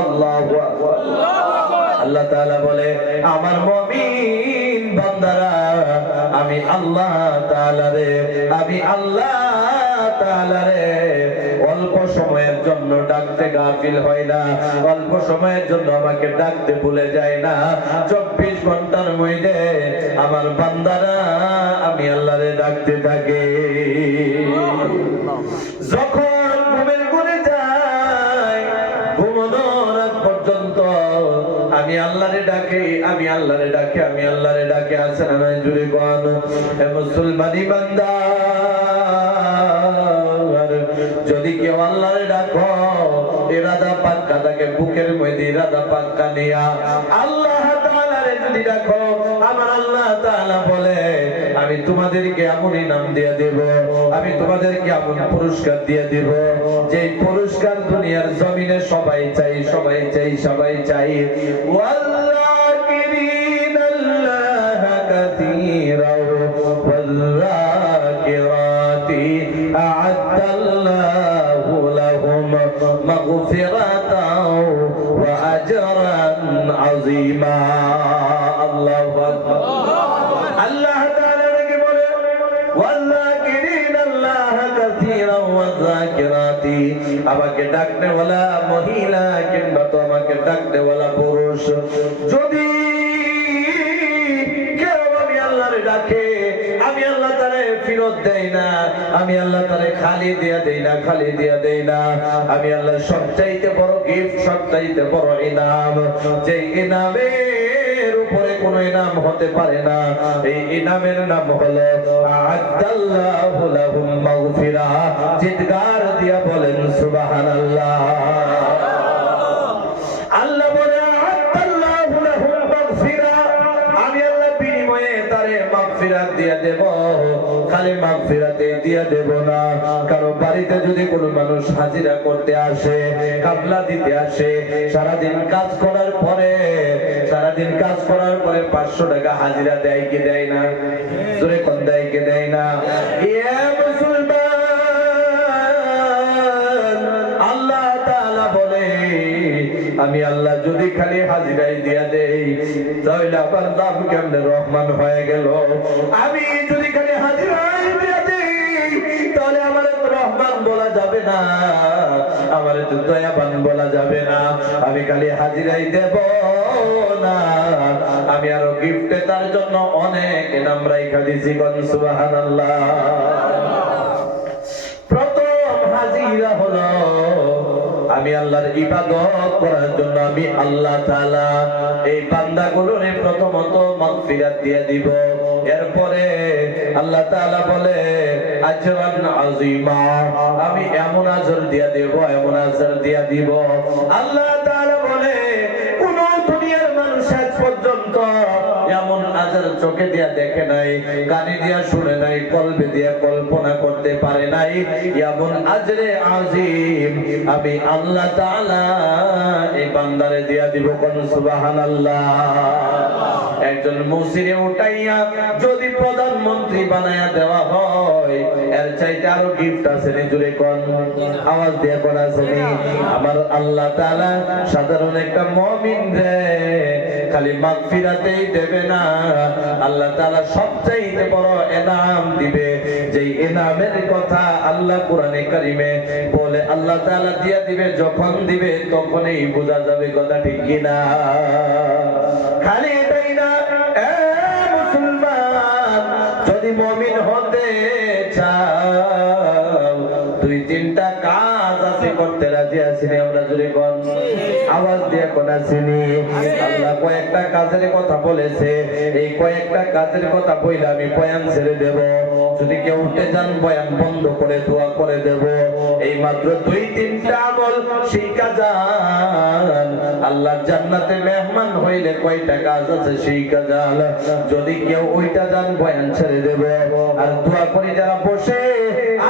আল্লাহু আকবার। আল্লাহ তাআলা বলে, আমার মুমিন বান্দারা, আমি আল্লাহ তাআলা রে, আমি আল্লাহ তাআলা রে অল্প সময়ের জন্য ডাকতে গাফিল হয় না, অল্প সময়ের জন্য আমাকে ডাকতে ভুলে যায় না। 24 ঘন্টার মধ্যে আমার বান্দারা আমি আল্লাহরে ডাকতে থাকে। যখন ঘুমের ঘরে যায়, ঘুমানোর আগ পর্যন্ত আমি আল্লাহরে ডাকে, আমি আল্লাহরে ডাকে, আমি আল্লাহরে ডাকে। আছে না নাই জুড়ে কোন হে মুসলমানি বান্দা, যদি কেউ আল্লাহরে ডাকো ইরাদা পাক্কা থাকে, বুকের মধ্যে ইরাদা পাক্কা নিয়া আল্লাহ তাআলারে যদি ডাকো, আমার আল্লাহ তাআলা বলে আমি তোমাদেরকে এমন ইনাম দিয়ে দেব, আমি তোমাদেরকে এমন পুরস্কার দিয়ে দেব যে পুরস্কার দুনিয়ার জমিনে সবাই চাই, সবাই চাই, সবাই চাই। ওয়াল্লাকিরিনাল্লাহ কাসীরা ওয়াল্লাকিরাতি আ'আদ্দাল্লাহু লাহুম মাগফিরাতাও ওয়া আজরান আযীমা। আল্লাহু আকবার। আল্লাহ তাআলা কে বলে ওয়াল্লাকিরিনাল্লাহ কাসীরা ওয়াযাকিরাতি, আমাকে ডাকতে ওয়ালা মহিলা কিংবা তো আমাকে ডাকতে ওয়ালা পুরুষ যদি কেউ আমি আল্লাহরে ডাকে, আমি আল্লাহ তারে ফিরত দেই না, আমি আল্লাহ তারে খালি দিয়া দেই না, খালি দিয়া দেই না। আমি আল্লাহ সবচাইতে বড় গিফট, সবচাইতে বড় ইনাম, যে ইনামের উপরে কোন ইনাম হতে পারে না, এই ইনামের নাম হলো আ'আদ্দাল্লাহু লাহুম মাগফিরা। চিৎকার দিয়া বলেন সুবহানাল্লাহ। আল্লাহ বলে আ'আদ্দাল্লাহু লাহুম মাগফিরা, আমি আল্লাহ বিনিময়ে তারে মাগফিরাত দিয়ে দেব। খালি মাগফিরাতে দিয়ে দেব না, কারণ বাড়িতে যদি কোনো মানুষ হাজিরা করতে আসে, কাবলা দিতে আসে, সারাদিন কাজ করার পরে, সারাদিন কাজ করার পরে 500 টাকা হাজিরা দেয় কি দেয় না? জোরে কোন দেয় কি দেয় না? ইয়া মুসলমান, আল্লাহ তাআলা বলে আমি আল্লাহ যদি খালি হাজিরাই দিয়া দেই তাহলে আমার নাম কেমনে রহমান হয়ে গেল। আমি যদি খালি হাজিরাই দিয়া দেই তাহলে আমার রহমান বলা যাবে না, আমার তো দয়াবান বলা যাবে না। আমি খালি হাজিরাই দেব না, আমি আরো গিফটে তার জন্য অনেক ইনাম রাইখা দিছি। সুবহানাল্লাহ। প্রথম হাজিরা হলো আমি আল্লাহর ইবাদত করার জন্য আমি আল্লাহ তাআলা এই বান্দাগুলোরে প্রথমত মাগফিরাত দিয়ে দিব। এরপরে আল্লাহ তাআলা বলে আজরান আযীমা, আমি এমন আজর দিয়া দেব, এমন আজর দিয়া দিব। আল্লাহ তাআলা বলে কোন দুনিয়ার মানুষ আজ পর্যন্ত এমন আজর চোখে দিয়া দেখে নাই, কানে দিয়া শুনে নাই, কলবে দিয়া কল্পনা করতে পারে নাই। এমন আজরে আযীম আমি আল্লাহ তাআলা এই বান্দারে দিয়া দিব। কোন সুবহানাল্লাহ। একজন মুসিরে উঠাইয়া যদি প্রধানমন্ত্রী বানায়া দেওয়া হয়, এর চাইতে আরো গিফট আছে নি? জুড়ে কোন আওয়াজ দিয়ে কোন আছে নি? আমার আল্লাহ তাআলা সাধারণ একটা মুমিন রে খালি মাগফিরাতেই দেবে না, আল্লাহ তাআলা সবচাইতে বড় ইনাম দিবে। যে ইনামের কথা আল্লাহ কোরআনে কারিমে বলে আল্লাহ তাআলা দিয়া দিবে, যখন দিবে তখনই বোঝা যাবে। কথা ঠিক কিনা? খালি এটাই না, এ মুসলমান, যদি মুমিন হতে চাও 2-3টা কাজ আছে করতে রাজি আছেন? আমরা যদি কোন আওয়াজ দিয়ে কোন আসেনি? আল্লাহ কয়েকটা কাজের কথা বলেছে, এই কয়েকটা কাজের কথা বইলে আমি বয়ান ছেড়ে দেব। যদি কেউ উঠে যান বয়ান বন্ধ করে দোয়া করে দেব। এই মাত্র 2-3টা আমল শিখা যান, আল্লাহ জান্নাতে মেহমান হইলে কয়টা কাজ আছে শিখা যান। যদি কেউ ওইটা যান বয়ান ছেড়ে দেব। আর দোয়া করে যারা বসে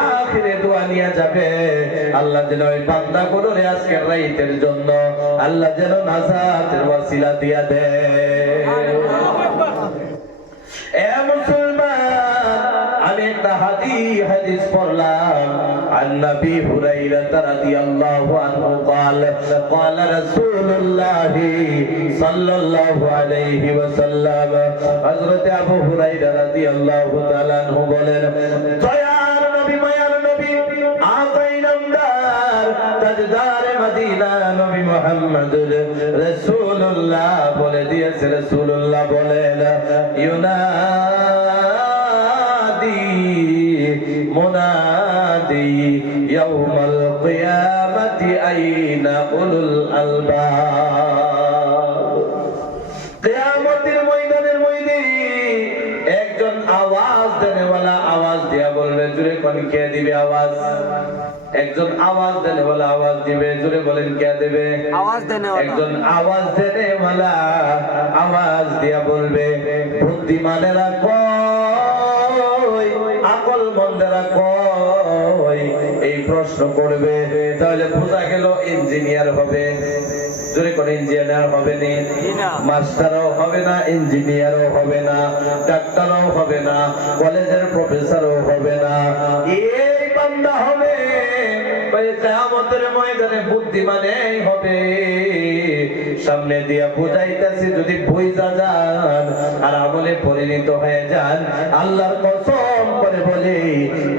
আখিরে দোয়া নিয়ে যাবে, আল্লাহ যেন ওই বান্দাগুলোরে আজকের রাতের জন্য আল্লাহ যেন নাজাতের ওয়াসিলা দিয়া দেয়। এ মুসলমান, আমি একটা হাদিস পড়লাম। عن نبي هريرة رضي الله عنه قال قال رسول الله صلى الله عليه وسلم, حضرت আবু হুরায়রা রাদিয়াল্লাহু তাআলা আনহু বলেন, দয়ার নবী মায়ার নবী তাজদারে মদিনা নবী মুহাম্মদুর রাসূলুল্লাহ বলে দিয়েছে, রাসূলুল্লাহ বলেন ইউনাদি মুনাদি ইয়াউমাল কিয়ামাতি আইনা উলুল আলবাব। কিয়ামতের ময়দানের মধ্যে একজন আওয়াজ দেনেওয়ালা আওয়াজ দিয়া বলবে, জোরে কোন কে দিবে আওয়াজ? একজন আওয়াজ দেনেওয়ালা আওয়াজ দিবে, জোরে বলেন কে দেবে? আওয়াজ দেনেওয়ালা একজন আওয়াজ দেনেওয়ালা আওয়াজ দিয়া বলবে, বুদ্ধিমানেরা কই, আকল মন্দেরা কই? এই প্রশ্ন করবে। তাহলে বোঝা গেল ইঞ্জিনিয়ার হবে। জোরে করে ইঞ্জিনিয়ার হবে না, মাস্টারও হবে না, ইঞ্জিনিয়ারও হবে না, ডাক্তারও হবে না, কলেজের প্রফেসরও হবে না। এই বান্দা হবে কিয়ামতের ময়দানে বুদ্ধিমানই হবে। সামনে দিয়া বুঝাইতেছি, যদি বুঝা যান আর আমলে পরিণত হয়ে যান, আল্লাহর কসম করে বলি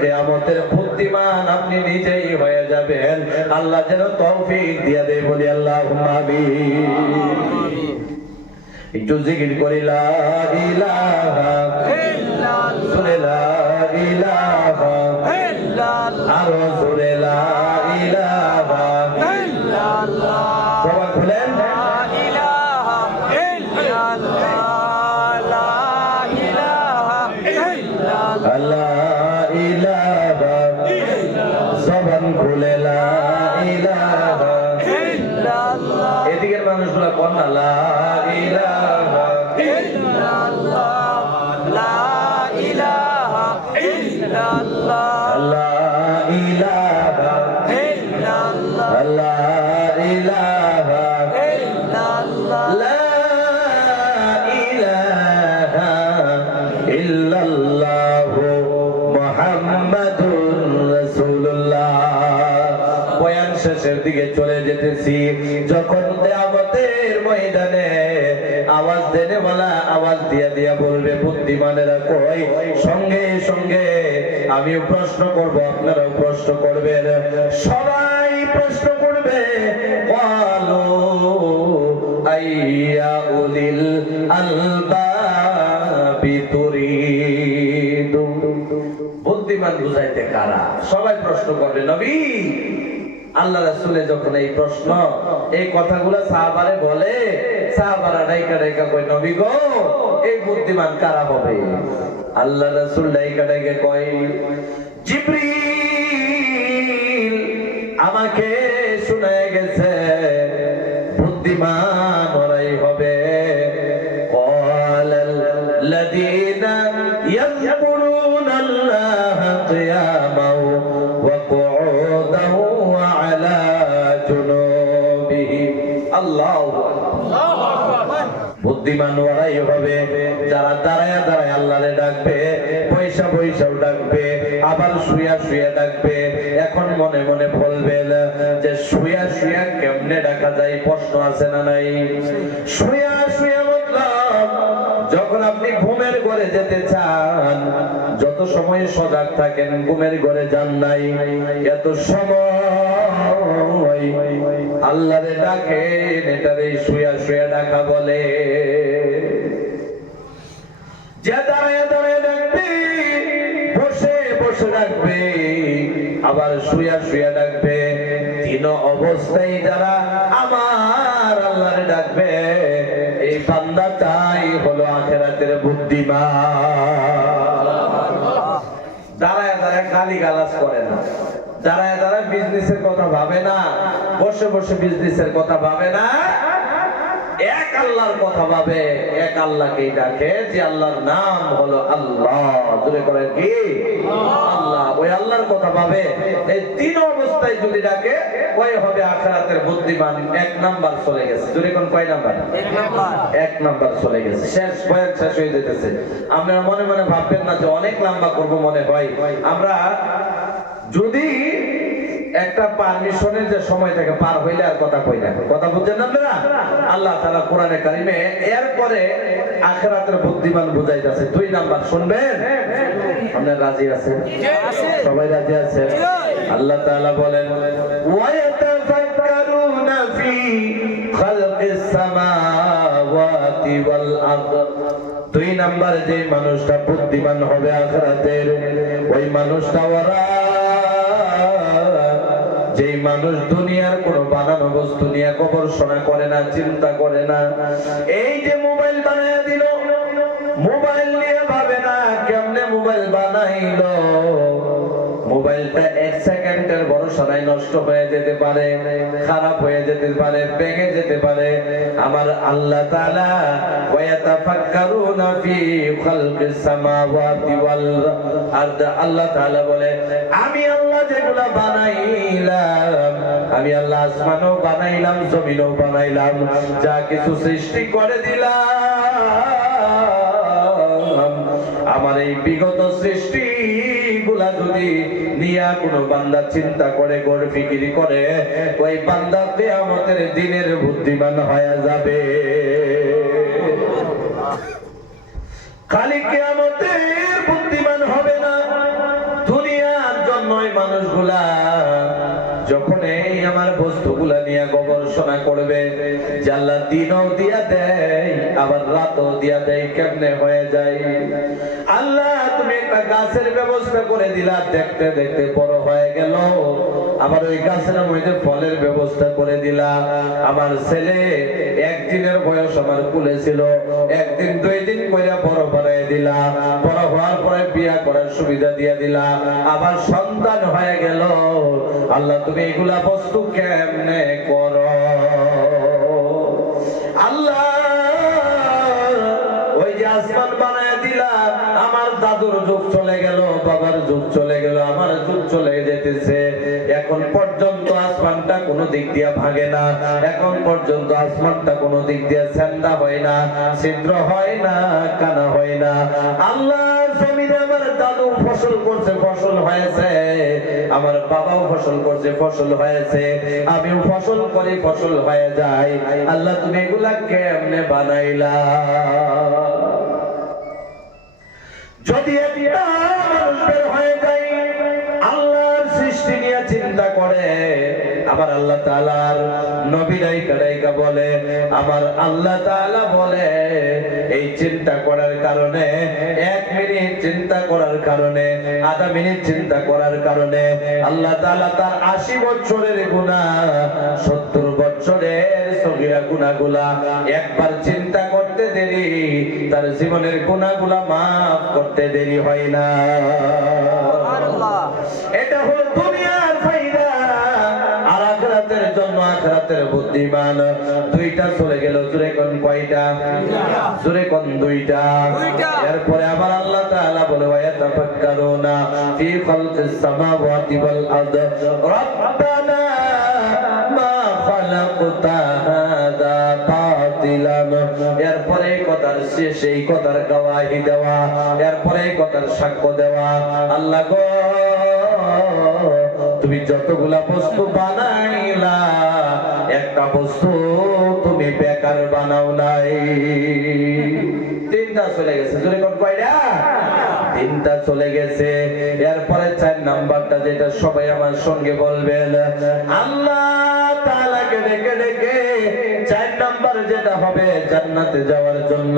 কিয়ামতের বুদ্ধিমান আপনি নিজেই হয়ে যাবেন। আল্লাহ যেন তৌফিক দিয়া দেয়, বলি আল্লাহুম্মা আমিন। একটু জিকির করি লা ইলাহা ইল্লাল্লাহ, লা ইলাহা ইল্লাল্লাহ, আরো জোরে লা ইলাহা ইল্লাল্লাহ। সবাই বলেন লা ইলাহা ইল্লাল্লাহ, লা ইলাহা ইল্লাল্লাহ, লা ইলাহা ইল্লাল্লাহ। সবাই বলে লা ইলাহা ইল্লাল্লাহ। এদিকের মানুষগুলো কোন লা ইলাহা ইল্লাল্লাহ, লা ইলাহা ইল্লাল্লাহ, লা ইলাহা ইল্লাল্লাহ, লা ইলাহা ইল্লাল্লাহ, লা ইলাহা ইল্লাল্লাহ মুহাম্মাদুর রাসূলুল্লাহ। বয়ান শেষের দিকে চলে যেতেছি। যখন কিয়ামতের ময়দানে আওয়াজ দেনেওয়ালা আওয়াজ দিয়া দিয়া বলবে, বুদ্ধিমানেরা কই? সঙ্গে সঙ্গে আমিও প্রশ্ন করব, আপনারাও প্রশ্ন করবেন, সবাই প্রশ্ন করবে। ক্বালু আইয়া উলিল আলবাবি তুরিদু। বুদ্ধিমান বুঝাইতে কারা? সবাই প্রশ্ন করবে। নবী আল্লাহ রাসূলের যখন এই প্রশ্ন, এই কথাগুলো সাহাবারে বলে, সাহাবারা ডাইকা ডাইকা কয়, নবী গো এই বুদ্ধিমান কারা হবে? আল্লাহ রাসূল ডাইকা ডাইকা কয়, জিবরিল আমাকে শোনায় গেছে বুদ্ধিমান ওরাই হবে। ক্বালাল্লাযীনা ইয়াযকুরুনা আল্লাহ কিয়ামান ওয়া কুউদান ওয়া আলা জুনুবিহিম। আল্লাহু আকবার। বুদ্ধিমান ওরাই হবে যারা দাঁড়ায় দাঁড়ায় আল্লাহরে ডাকবে, পয়সা পয়সাও ডাকবে, আবার শুয়া শুয়া ডাকবে। এখন মনে মনে বলবেন যে শুয়া শুয়া কেমনে ডাকা যায়? প্রশ্ন আছে না নাই? শুয়া শুয়া মতলব যখন আপনি ঘুমের ঘরে যেতে চান, যত সময় সজাগ থাকেন ঘুমের ঘরে যান নাই, এত সময় আল্লাহরে ডাকেন, এটারে শুয়া শুয়া ডাকা বলে। যে দাঁড়ায় দাঁড়ায় ডাকবে, বসে বসে ডাকবে, আবার শুয়া শুয়া ডাকবে, তিন অবস্থায় যারা আমার আল্লাহরে ডাকবে, এই বান্দাটাই হলো আখিরাতের বুদ্ধিমান। দাঁড়ায় দাঁড়ায় গালি গালাজ করে না, দাঁড়ায় দাঁড়ায় বিজনেসের কথা ভাবে না, বসে বসে বিজনেসের কথা ভাবে না, এক আল্লাহর কথা ভাবে, এক আল্লাহকেই ডাকে, যে আল্লাহর নাম হলো আল্লাহ। জোরে করেন কি? আল্লাহ। ওই আল্লাহর কথা ভাবে। এই তিন অবস্থায় যদি ডাকে, ওই হবে আখিরাতের বুদ্ধিমান। এক নাম্বার চলে গেছে। জোরে কোন কয় নাম্বার? এক নাম্বার চলে গেছে। শেষ, বয়ান শেষ হয়ে যেতেছে। আপনারা মনে মনে ভাববেন না যে অনেক লম্বা করব, মনে হয় আমরা যদি একটা পারমিশনের যে সময় থেকে পার হইলে আর কথা কই না। কথা বুঝছেন আপনারা? আল্লাহ তাআলা কোরআনে কারিমে এরপরে আখিরাতের বুদ্ধিমান বুঝাইতেছে। 2 নাম্বার শুনবেন? আপনারা রাজি আছেন? সবাই রাজি আছেন? আল্লাহ তাআলা বলেন ওয়ায়াতাফাক্কারুনা ফি খালকিস সামাওয়াতি ওয়াল আরদ। দুই নাম্বার যে মানুষটা বুদ্ধিমান হবে আখিরাতের, ওই মানুষটা ওরা যেই মানুষ দুনিয়ার কোন বানানো বস্তু নিয়ে গবেষণা করে না, চিন্তা করে না। এই যে মোবাইল বানায় দিল, মোবাইল নিয়ে ভাবে না কেমনে মোবাইল বানাইলো। মোবাইলটা এক সেকেন্ডের ভরসা নাই, নষ্ট হয়ে যেতে পারে, খারাপ হয়ে যেতে পারে, ভেঙে যেতে পারে। আমার আল্লাহ তাআলা ওয়ায়াতাফাক্কারুনা ফি খালকিস সামাওয়াতি ওয়াল আরদ, আল্লাহ তাআলা বলে আমি আল্লাহ যেগুলা বানাইলাম, আমি আল্লাহ আসমানও বানাইলাম, জমিনও বানাইলাম, যা কিছু সৃষ্টি করে দিলাম, আমার এই বিগত সৃষ্টি গুলা যদি নিয়া কোনো বান্দা চিন্তা করে, গড় ফিকিরি করে, ওই বান্দা কিয়ামতের দিনের বুদ্ধিমান হয়ে যাবে। খালি কিয়ামতের বুদ্ধিমান হবে না, দুনিয়ার জন্যই মানুষগুলা যখন এই আমার বস্তুগুলা নিয়ে গবেষণা করবে, যে আল্লাহ দিনও দিয়া দেয় আবার রাতও দিয়া দেয়, কেমনে হয়ে যায়। আল্লাহ তুমি একটা গাছের ব্যবস্থা করে দিলা, দেখতে দেখতে বড় হয়ে গেল, আবার ওই গাছের মধ্যে ফলের ব্যবস্থা করে দিলা। আমার ছেলে একদিনের বয়স আমার কুলে ছিল, একদিন দুই দিন কইরা বড় বানায় দিলা, বড় হওয়ার পরে বিয়া করার সুবিধা দিয়ে দিলা, আবার সন্তান হয়ে গেল। আল্লাহ তুমি এগুলা বস্তু কেমনে করো? আল্লাহ ওই যে আসমান বানায় দিলা, আমার দাদুর যুগ চলে গেল, বাবার যুগ চলে গেল, আমার যুগ চলে যেতেছে, এখন পর্যন্ত আসমানটা কোনো দিক দিয়ে ভাঙে না, এখন পর্যন্ত আসমানটা কোনো দিক দিয়ে ছেন্দা হয় না, ছিদ্র হয় না, কানা হয় না। আল্লাহ জমিনে আমার দাদু ফসল করছে, ফসল হয়েছে, আমার বাবাও ফসল করছে, ফসল হয়েছে, আমিও ফসল করি, ফসল হয়ে যায়। আল্লাহ তুমি এগুলা কেমনে বানাইলা? যদি একটা মানুষ বের হয়ে যায় আল্লাহর সৃষ্টি নিয়ে চিন্তা করে, আমার আল্লাহ তাআলার নবী রাইকা বলে, আমার আল্লাহ তাআলা বলে এই চিন্তা করার কারণে, 1 মিনিট চিন্তা করার কারণে, আধা মিনিট চিন্তা করার কারণে আল্লাহ তাআলা তার 80 বছরের গুনাহ, 70 বছরের সগীরা গুনাহগুলা একবার চিন্তা করতে দেরি, তার জীবনের গুনাহগুলা মাফ করতে দেরি হয় না। এটা হলো দুনিয়ার ফায়দা, আর আখিরাতের জন্য, আখিরাতের বুদ্ধিমান। দুইটা চলে গেল, জোরে কোন কয়টা? জোরে কোন দুইটা। এরপরে আবার আল্লাহ তাআলা বলে ওয়ায়াতাফাক্কারুনা ফি খালকিস সামাওয়াতি ওয়াল আরদ রাব্বানা মা খালাকতা হাযা বাতিলান। এরপরে কথার শেষ, এই কথার গওয়াহি দেওয়া, এরপরে কথার সাক্ষ্য দেওয়া, আল্লাহ গো তুমি যতগুলা বস্তু বানাইলা, একটা বস্তু তুমি বেকার বানাও নাই। 3টা চলে গেছে, জোরে কোন কয়টা? 3টা চলে গেছে। এরপরে 4 নাম্বারটা, যেটা সবাই আমার সঙ্গে বলবেন, আল্লাহ তাআলাকে ডেকে ডেকে 4 নাম্বার যেটা হবে জান্নাতে যাওয়ার জন্য,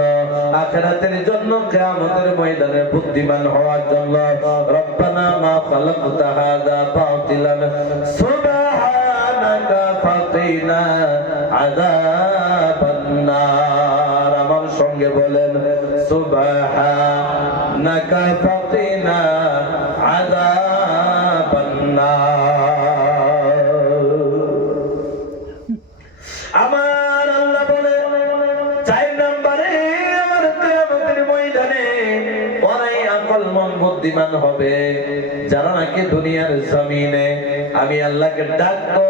আখিরাতের জন্য, কিয়ামতের ময়দানে বুদ্ধিমান হওয়ার জন্য, রব্বানা মা খালাকতা হাযা বাতিলান সুবহানাকা ফাকিনা আযাবান নার। আমার সঙ্গে বলেন সুবহানাকা ফাকিনা আযাবান নার। আমার আল্লাহ বলে 4 নম্বরে আমার কিয়ামতের ময়দানে ওরাই আকলমন বুদ্ধিমান হবে, যারা নাকি দুনিয়ার জমিনে আমি আল্লাহকে ডাকবো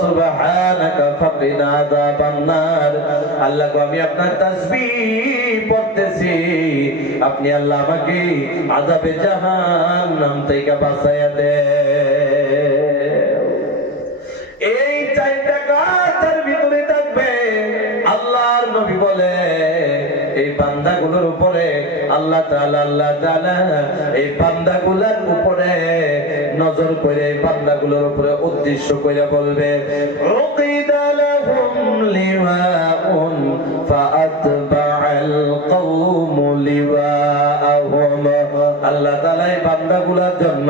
সুবহানাকা ফাকিনা আযাবান নার। আল্লাহ গো আমি আপনার তাসবিহ পড়তেছি, আপনি আল্লাহ আমাকে আযাবে জাহান্নাম থেকে বাঁচায়া দেন। এই 4টা কাজের ভিতরে থাকবে। আল্লাহর নবী বলে এই বান্দাগুলোর উপরে আল্লাহ তাআলা এই বান্দাগুলোর উপরে নজর করে বান্দাগুলোর উপরে উদ্দেশ্য করে বলবে উকিদা লাহুম লিওয়াউন ফাআতবাআল কওমু লিওয়াআহুম। আল্লাহ তাআলা এই বান্দাগুলোর জন্য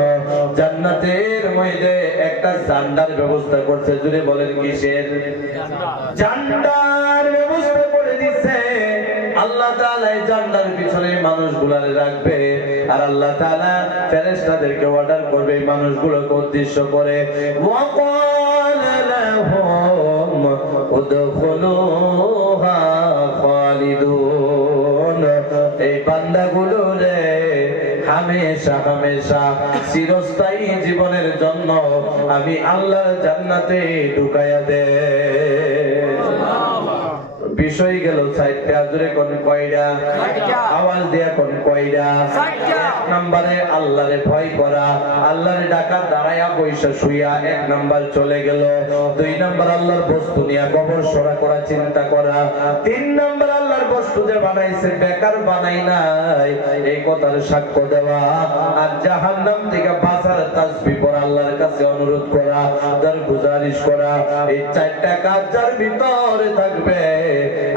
জান্নাতের মধ্যে একটা ঝান্ডার ব্যবস্থা করছে। জুড়ে বলেন কিসের? ঝান্ডার ব্যবস্থা করে দিচ্ছে আল্লাহ তাআলা। এই ঝান্ডার পিছনে মানুষগুলারে রাখবে আর আল্লাহ তাআলা ফেরেশতাদেরকে অর্ডার করবে এই মানুষগুলোকে উদ্দেশ্য করে ওয়াকালা লাহুম উদখুলুহা খালিদুন। এই বান্দাগুলো রে হামেশা হামেশা চিরস্থায়ী জীবনের জন্য আমি আল্লাহর জান্নাতে ঢুকাইয়া দে। বিষয় গেল চারটা। জোরে কোন কয়টা? আওয়াজ দিয়া কোন কয়টা? এক নম্বরে আল্লাহরে ভয় করা, আল্লাহরে ডাকা দাঁড়ায়া বৈশা শুইয়া এক নাম্বার চলে গেল। দুই নাম্বার আল্লাহর বস্তু নিয়ে গোবর সরা করা, চিন্তা করা। তিন নাম্বার আল্লাহর বস্তু যে বানাইছে বেকার বানাই নাই এই কথার সাক্ষ্য দেওয়া। আর জাহান্নাম থেকে বাঁচার তাসবিহ পড়া, আল্লাহর কাছে অনুরোধ করা, দরগুজারিশ করা। এই চারটা কাজ যার ভিতরে থাকবে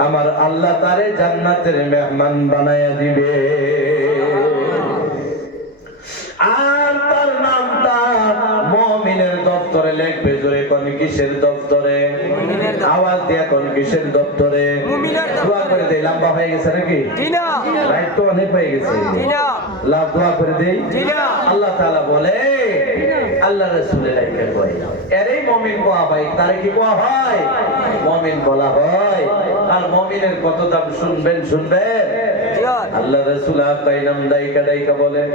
আমার আল্লাহ তারে জান্নাতের মেহমান বানায়া দিবে। আর তার নামটা মুমিনের দপ্তরে লিখবে। জোরে কোন কিসের দপ্তরে? আওয়াজ দিয়া কোন কিসের দপ্তরে? দোয়া করে দেই। লম্বা হয়ে গেছে নাকি? রাইট তো অনেক হয়ে গেছে। লাভ দোয়া করে দেই। আল্লাহ তাআলা বলে আল্লাহ রাসূলের আইকে কয় এরই মুমিন কোয়া ভাই, তারে কি কোয়া হয়? মুমিন বলা হয়। আর মুমিনের কত দাম শুনবেন? আল্লাহ রাসূল আকাইনাম দাইকা দাইকা বলেন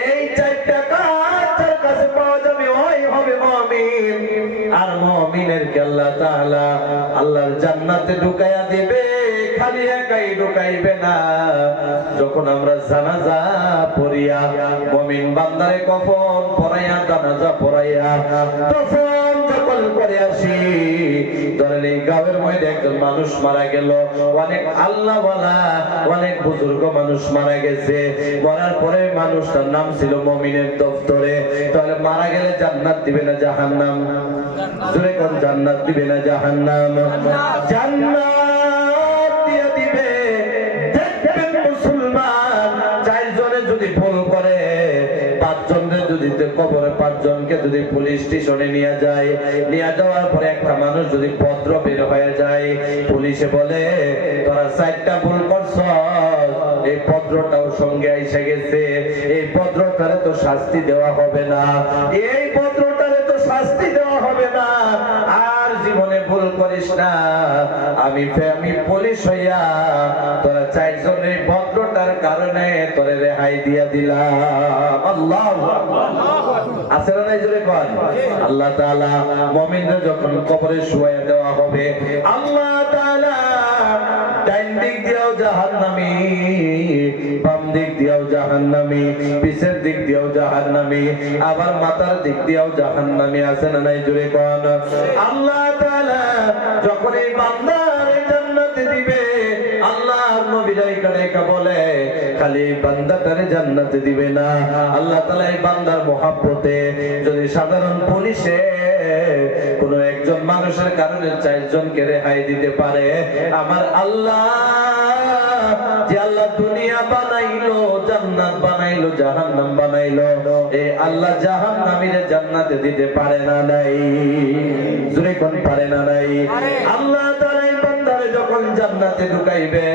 এই চারটা কাজ যার কাছে পাওয়া যাবে ওই হবে মুমিন। আর মুমিনের কে আল্লাহ তাআলা আল্লাহর জান্নাতে ঢুকাইয়া দিবে। খালি একাই ঢুকাইবে না, যখন আমরা জানাজা পড়িয়া মুমিন বান্দারে কফন পরাইয়া জানাজা পড়াইয়া তখন যখন করে আসি, ধরেন এই গাঁয়ের মধ্যে একজন মানুষ মারা গেল, অনেক আল্লাহওয়ালা অনেক বুজুর্গ মানুষ মারা গেছে। মরার পরে মানুষটার নাম ছিল মুমিনের দপ্তরে। তাহলে মারা গেলে জান্নাত দিবে না জাহান্নাম? জোরে কোন জান্নাত দিবে না জাহান্নাম? জান্নাত দিয়ে দিবে। দেখবেন মুসলমান চারজনে যদি ভুল করে, পাঁচজনকে যদি কবরে, পাঁচজনকে যদি পুলিশ স্টেশনে নিয়ে যায়, নিয়ে যাওয়ার পরে একটা মানুষ যদি পত্র বের হয়ে যায়, পুলিশে বলে তোরা চারটা ভুল করছ, এই পত্রটাও সঙ্গে এসে গেছে, এই পত্রটারে তো শাস্তি দেওয়া হবে না, এই পত্রটারে তো শাস্তি দেওয়া হবে না, আর জীবনে ভুল করিস না। আমি পুলিশ হইয়া তোরা চারজনের পত্রটার কারণে তোরে রেহাই দিয়া দিলাম। আল্লাহু আকবার। আছে না নাই? জোরে কোন। আল্লাহ তাআলা মুমিনদের যখন কবরে শুয়াইয়া দেওয়া হবে, আল্লাহ তাআলা ডান দিক দিয়েও জাহান্নামী, বাম দিক দিয়েও জাহান্নামী, পিছের দিক দিয়েও জাহান্নামী, আবার মাথার দিক দিয়েও জাহান্নামী। আছে না নাই? জোরে কোন। আল্লাহ তাআলা যখন এই বান্দারে জান্নাতে দিবে, আল্লাহর নবী ডাইকা বলে খালি বান্দাটারে জান্নাতে দিবে না, আল্লাহ তাআলা এই বান্দার মহব্বতে যদি সাধারণ পুলিশে কোন একজন মানুষের কারণে চারজনকে রেহাই দিতে পারে, আমার আল্লাহ যে আল্লাহ দুনিয়া বানাইলো, জান্নাত বানাইলো, জাহান্নাম বানাইলো, এই আল্লাহ জাহান্নামীরে জান্নাতে দিতে পারে না নাই? জোরে কোন পারে না নাই? আল্লাহ তাআলা এই বান্দারে যখন জান্নাতে ঢুকাইবে,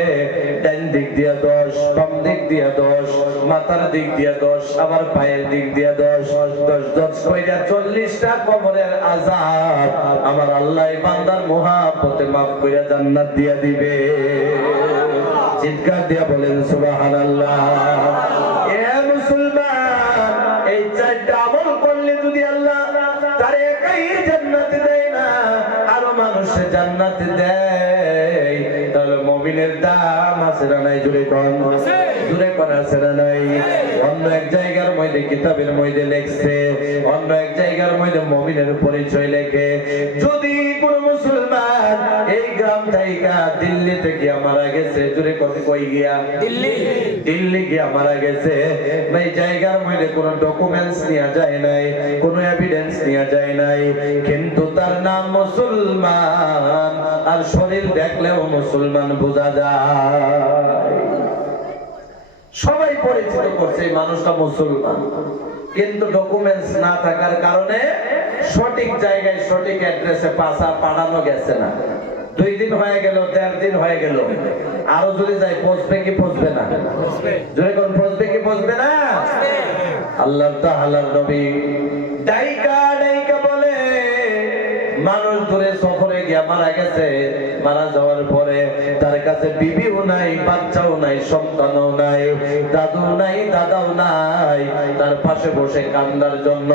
ডান দিক দিয়া 10, বাম দিক দিয়া 10, মাথার দিক দিয়া 10, আবার পায়ের দিক দিয়া 10, 10 10 কইরা 40টা কবরের আযাব আমার আল্লাহ এই বান্দার মহব্বতে maaf কইরা জান্নাত দিয়া দিবে। চিৎকার দিয়া বলেন সুবহানাল্লাহ। এ মুসলমান, এই চারটা আমল করলে যদি আল্লাহ তার একাই জান্নাতে দেয় না, আরো মানুষে জান্নাতে দেয়, তাহলে মুমিনের দাম আছে না নাই? জোরে কোন। জুড়ে করা আছে না নাই? অন্য এক জায়গার মধ্যে কিতাবের মধ্যে লেখছে, অন্য এক জায়গার মধ্যে মুমিনের পরিচয় লেখে, যদি কোন মুসলমান এই গ্রাম থেকে দিল্লিতে গিয়া মারা গেছে, জুড়ে কই গিয়া? দিল্লি গিয়া মারা গেছে, এই জায়গার মধ্যে কোনো ডকুমেন্টস নেওয়া যায় নাই, কোনো এভিডেন্স নেওয়া যায় নাই, কিন্তু তার নাম মুসলমান, আর শরীর দেখলেও মুসলমান বোঝা যায়। সবাই পরিচিত করছে এই মানুষটা মুসলমান, কিন্তু ডকুমেন্টস না থাকার কারণে সঠিক জায়গায় সঠিক অ্যাড্রেসে পাঠানো গেছে না। 2 দিন হয়ে গেল, 1.5 দিন হয়ে গেল, আরো যদি যাই পৌঁছবে কি পৌঁছবে না? যদি কোন পৌঁছবে কি পৌঁছবে না? আল্লাহ তাআলার নবী ডাইকা ডাইকা বলে, মানুষ দূরে সফরে গিয়া মারা গেছে, মারা যাওয়ার পরে তার কাছে বিবিও নাই, বাচ্চাও নাই, সন্তানও নাই, দাদু নাই, দাদাও নাই, তার পাশে বসে কান্দার জন্য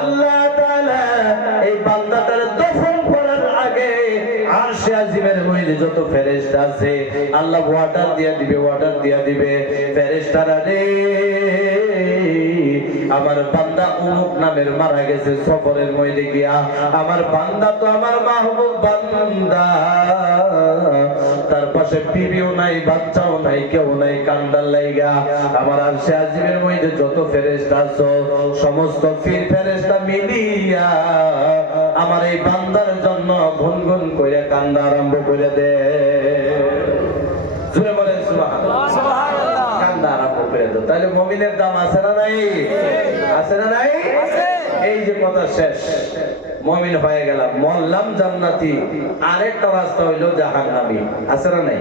আল্লাহ তাআলা এই বান্দাটার দফন করার আগে আরশে আজিমের মধ্যে যত ফেরেশতা আছে আল্লাহ ওয়াটার দিয়া দিবে, ফেরেশতারা রে, আমার বান্দা অমুক নামের মারা গেছে সফরের মধ্যে গিয়া, আমার বান্দা তো আমার মাহবুব বান্দা, তার পাশে বিবিও নাই, বাচ্চাও নাই, কেউ নাই, কান্দার লাইগা আমার আরশে আজিমের মধ্যে যত ফেরেশতা আছে সমস্ত ফেরেশতা মিলিয়া আমার এই বান্দার জন্য গুনগুন কইরা কান্দা আরম্ভ করে দে। জোরে বলেন সুবহানাল্লাহ। কান্দা আরম্ভ করে দে। তাহলে মুমিনের দাম আছে না নাই? আছে না নাই? এই যে কথা শেষ, মুমিন হয়ে গেলাম, মরলাম জান্নাতি, আরেকটা রাস্তা হইলো জাহান্নামী। আছে না নাই?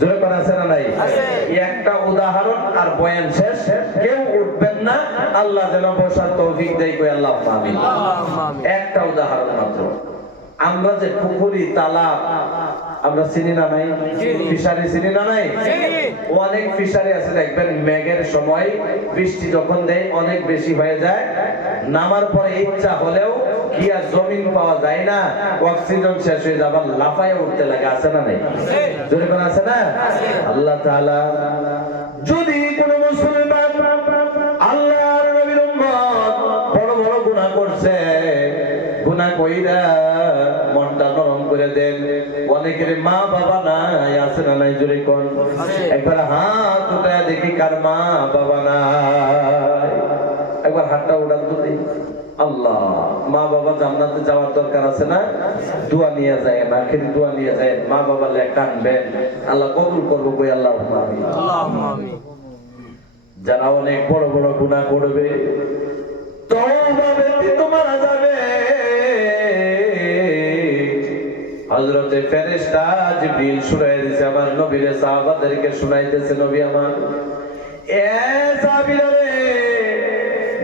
জোরে করে আছে না নাই? একটা উদাহরণ আর বয়ান শেষ, কেউ উঠবেন না, আল্লাহ যেন বসার তৌফিক দেয়, কই আল্লাহ আমিন। একটা উদাহরণ মাত্র, আমরা যে পুকুরি তালাব আমরা চিনি না নাই? ফিশারি চিনি না নাই? অনেক ফিশারি আছে দেখবেন, মেঘের সময় বৃষ্টি যখন দেয় অনেক বেশি হয়ে যায়, নামার পরে ইচ্ছা হলেও কি আর জমিন পাওয়া যায় না, অক্সিজেন শেষ হয়ে যাবার লাফায় উঠতে লাগে। আছে না নাই? জোরে করে আছে না? আল্লাহ তাআলা যদি কোন মুসলমান আল্লাহর নবীর উম্মত বড় বড় গুনাহ করছে, গুনাহ কইরা মনটা নরম করে দেন, অনেকের মা বাবা নাই, আছে না নাই? জোরে কোন, একবার হাত উঠায় দেখি কার মা বাবা নাই, একবার হাতটা উঠান তো দেখি। আল্লাহ, মা বাবা জান্নাতে যাওয়ার দরকার আছে না? দোয়া নিয়ে যায় না, খেতে দোয়া নিয়ে যায়, মা বাবা লে কানবেন, আল্লাহ কবুল করবো, কই আল্লাহ আমিন। যারা অনেক বড় বড় গুনাহ করবে, তওবা ব্যতীত মারা যাবে, হযরতে ফেরেশতা জিবরিল শুনাই দিয়েছে আমার নবীর সাহাবাদেরকে, শুনাইতেছে, নবী আমার, এ সাহাবীরা রে,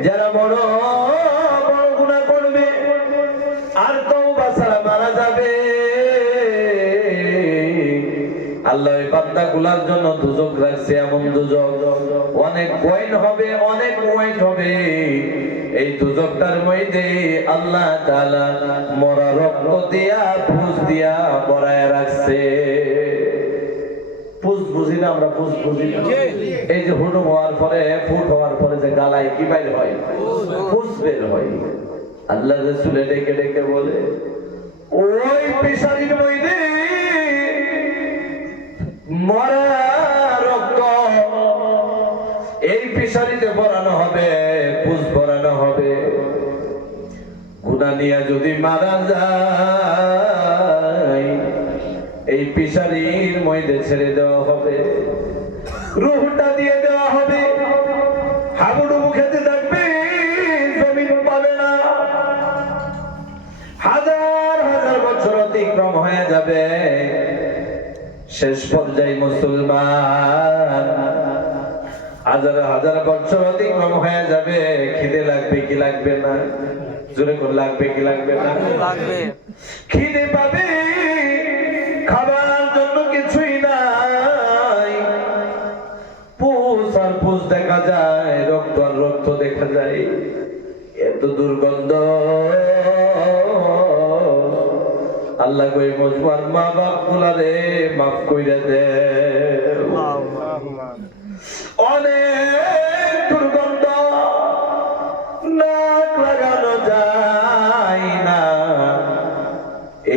যারা বড় বড় গুনাহ করবে আর তওবা ছাড়া মারা যাবে, আল্লাহ এই বান্দাগুলোর জন্য দুজক রাখছে, এমন দুজক, অনেক কয়েন হবে, অনেক ওয়াইট হবে, এই দুজকটার মধ্যে আল্লাহ তাআলা মরা রক্ত দিয়া ফুস দিয়া ভরায় রাখছে। ফুস বুঝি না আমরা? ফুস বুঝি না? এই যে হুডুম হওয়ার পরে, ফুট হওয়ার পরে যে গালায় কি বাইর হয়? ফুস বের হয়। আল্লাহ রাসূল ডেকে ডেকে বলে, ওই পেশারির মধ্যে মরা রক্ত এই পেশারিতে ভরানো হবে, ফুস ভরানো হবে, গুনাহ নিয়ে যদি মারা যায় এই পেশারির মধ্যে ছেড়ে দেওয়া হবে, রূহটা দিয়ে দেওয়া হবে, হাবুডুবু খেতে থাকবে, জমিন পাবে না, হাজার হাজার বছর অতিক্রম হয়ে যাবে, শেষ পর্যায়ে মুসলমান হাজার হাজার বছর অতিক্রম হয়ে যাবে, খিদে লাগবে কি লাগবে না? জোরে করে লাগবে কি লাগবে না? খিদে পাবে, খাবার জন্য কিছুই নাই, পুষ আর পুষ দেখা যায়, রক্ত আর রক্ত দেখা যায়, এত দুর্গন্ধ। আল্লাহ কই মজবার মা বাপ গুলারে মাফ কইরা দে।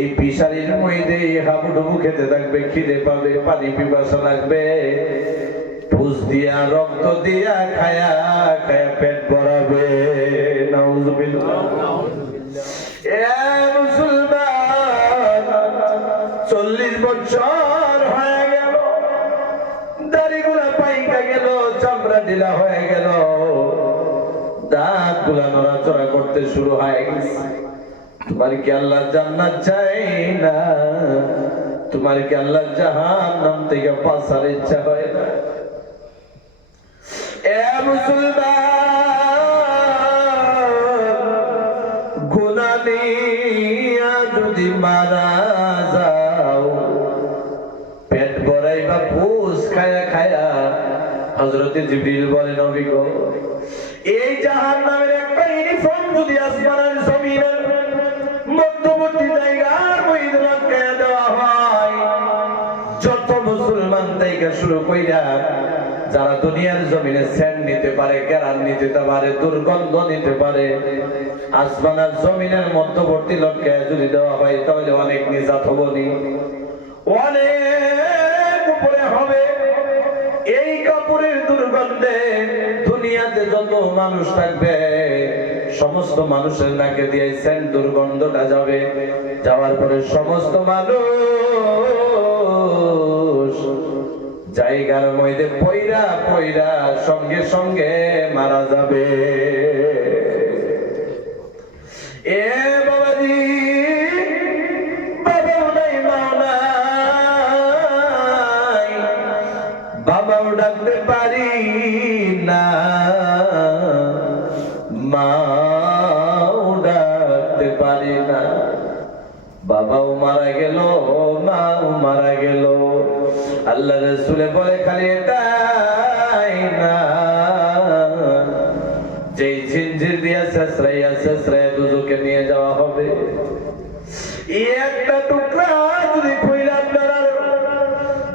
এই পিসারির মধ্যে হাবুডুবু খেতে থাকবে, খিদে পাবে, পানি পিপাসা লাগবে, পুষ দিয়া রক্ত দিয়া খায়া খায়া পেট ভরাবে। নাউজুবিল্লাহ। এ মুসলমান, 40 বছর হয়ে গেল, দাড়িগুলা পাইকা গেল, চামড়া ঢিলা হয়ে গেল, দাঁত গুলা নড়াচড়া করতে শুরু হয়ে গেছে। তোমার কি আল্লাহ জান্নাত চাই না? তোমার কি আল্লাহ জাহান্নাম থেকে বাঁচার ইচ্ছা হয় না? এ মুসলমান, গুনাহ নিয়া যদি মারা যাও, পেট ভরাইবা পুষ খায়া খায়া। হযরতে জিবরিল বলেন, নবী গো, এই জাহান্নামের একটা ইউনিফর্ম যদি আসমানের জমিনের মধ্যবর্তী জায়গার মধ্যে লাগায়া দেওয়া হয়, যত মুসলমান থেকে শুরু কইরা যারা দুনিয়ার জমিনে সেন্ট নিতে পারে, কেরান নিতে পারে, দুর্গন্ধ নিতে পারে, আসমানের জমিনের মধ্যবর্তী লটকায়া যদি দেওয়া হয়, তাহলে অনেক নিজাত হবনি, অনেক উপরে হবে। এই কাপড়ের দুর্গন্ধে দুনিয়াতে যত মানুষ থাকবে, সমস্ত মানুষের নাকে দিয়ে সেন্ট দুর্গন্ধটা যাবে। যাওয়ার পরে সমস্ত মানুষ জায়গার মধ্যে পয়রা পয়রা সঙ্গে সঙ্গে মারা যাবে। এ বাবাজি, বাবাও নাই, মাও নাই, বাবাও ডাকতে পারি না, মাও ডাকতে পারি না, বাবাও মারা গেল, মাও মারা গেল। আল্লাহ রাসূলে বলে, খালি এটাই না, যেই জিঞ্জির দিয়া শেষরাইয়া শেষরাইয়া দুজকে নিয়ে যাওয়া হবে, একটা টুকরা যদি কইলা আপনারা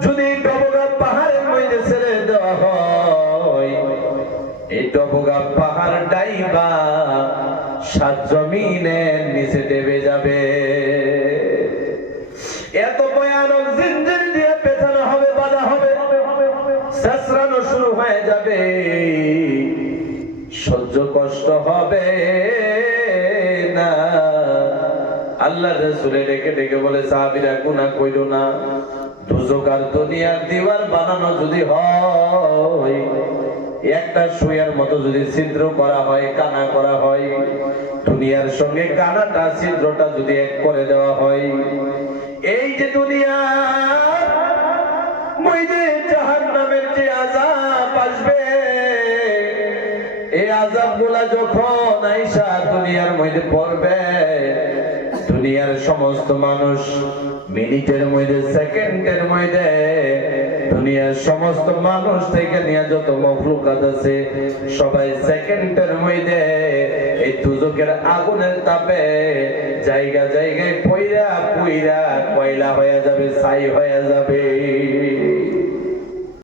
যদি ডবগা পাহাড়ের মধ্যে ছেড়ে দেওয়া হয়, এই ডবগা পাহাড় ডাইবা 7 জমিনের নিচে দেবে যাবে। এত ভয়ানক জিঞ্জির দিয়ে পেছানো হবে, বাধা হবে, শেষরানো শুরু হয়ে যাবে, সহ্য কষ্ট হবে না। আল্লাহ রাসূলে ডেকে ডেকে বলে, সাহাবীরা গুনাহ কইরো না, দুজক আর দুনিয়ার দিওয়ার বানানো যদি হয়, একটা সুইয়ের মতো যদি ছিদ্র করা হয়, কানা করা হয়, দুনিয়ার সঙ্গে কানাটা ছিদ্রটা যদি এক করে দেওয়া হয়, এই যে দুনিয়ার মধ্যে জাহান্নামের যে আযাব আসবে, এই আযাবগুলা যখন আইসা দুনিয়ার মধ্যে পড়বে, দুনিয়ার সমস্ত মানুষ মিনিটের মধ্যে, সেকেন্ডের মধ্যে, দুনিয়ার সমস্ত মানুষ থেকে নিয়ে যত মখলুকাত আছে, সবাই সেকেন্ডের মধ্যে এই দুজকের আগুনের তাপে জায়গা জায়গায় পইরা পইরা কয়লা হয়ে যাবে, ছাই হয়ে যাবে।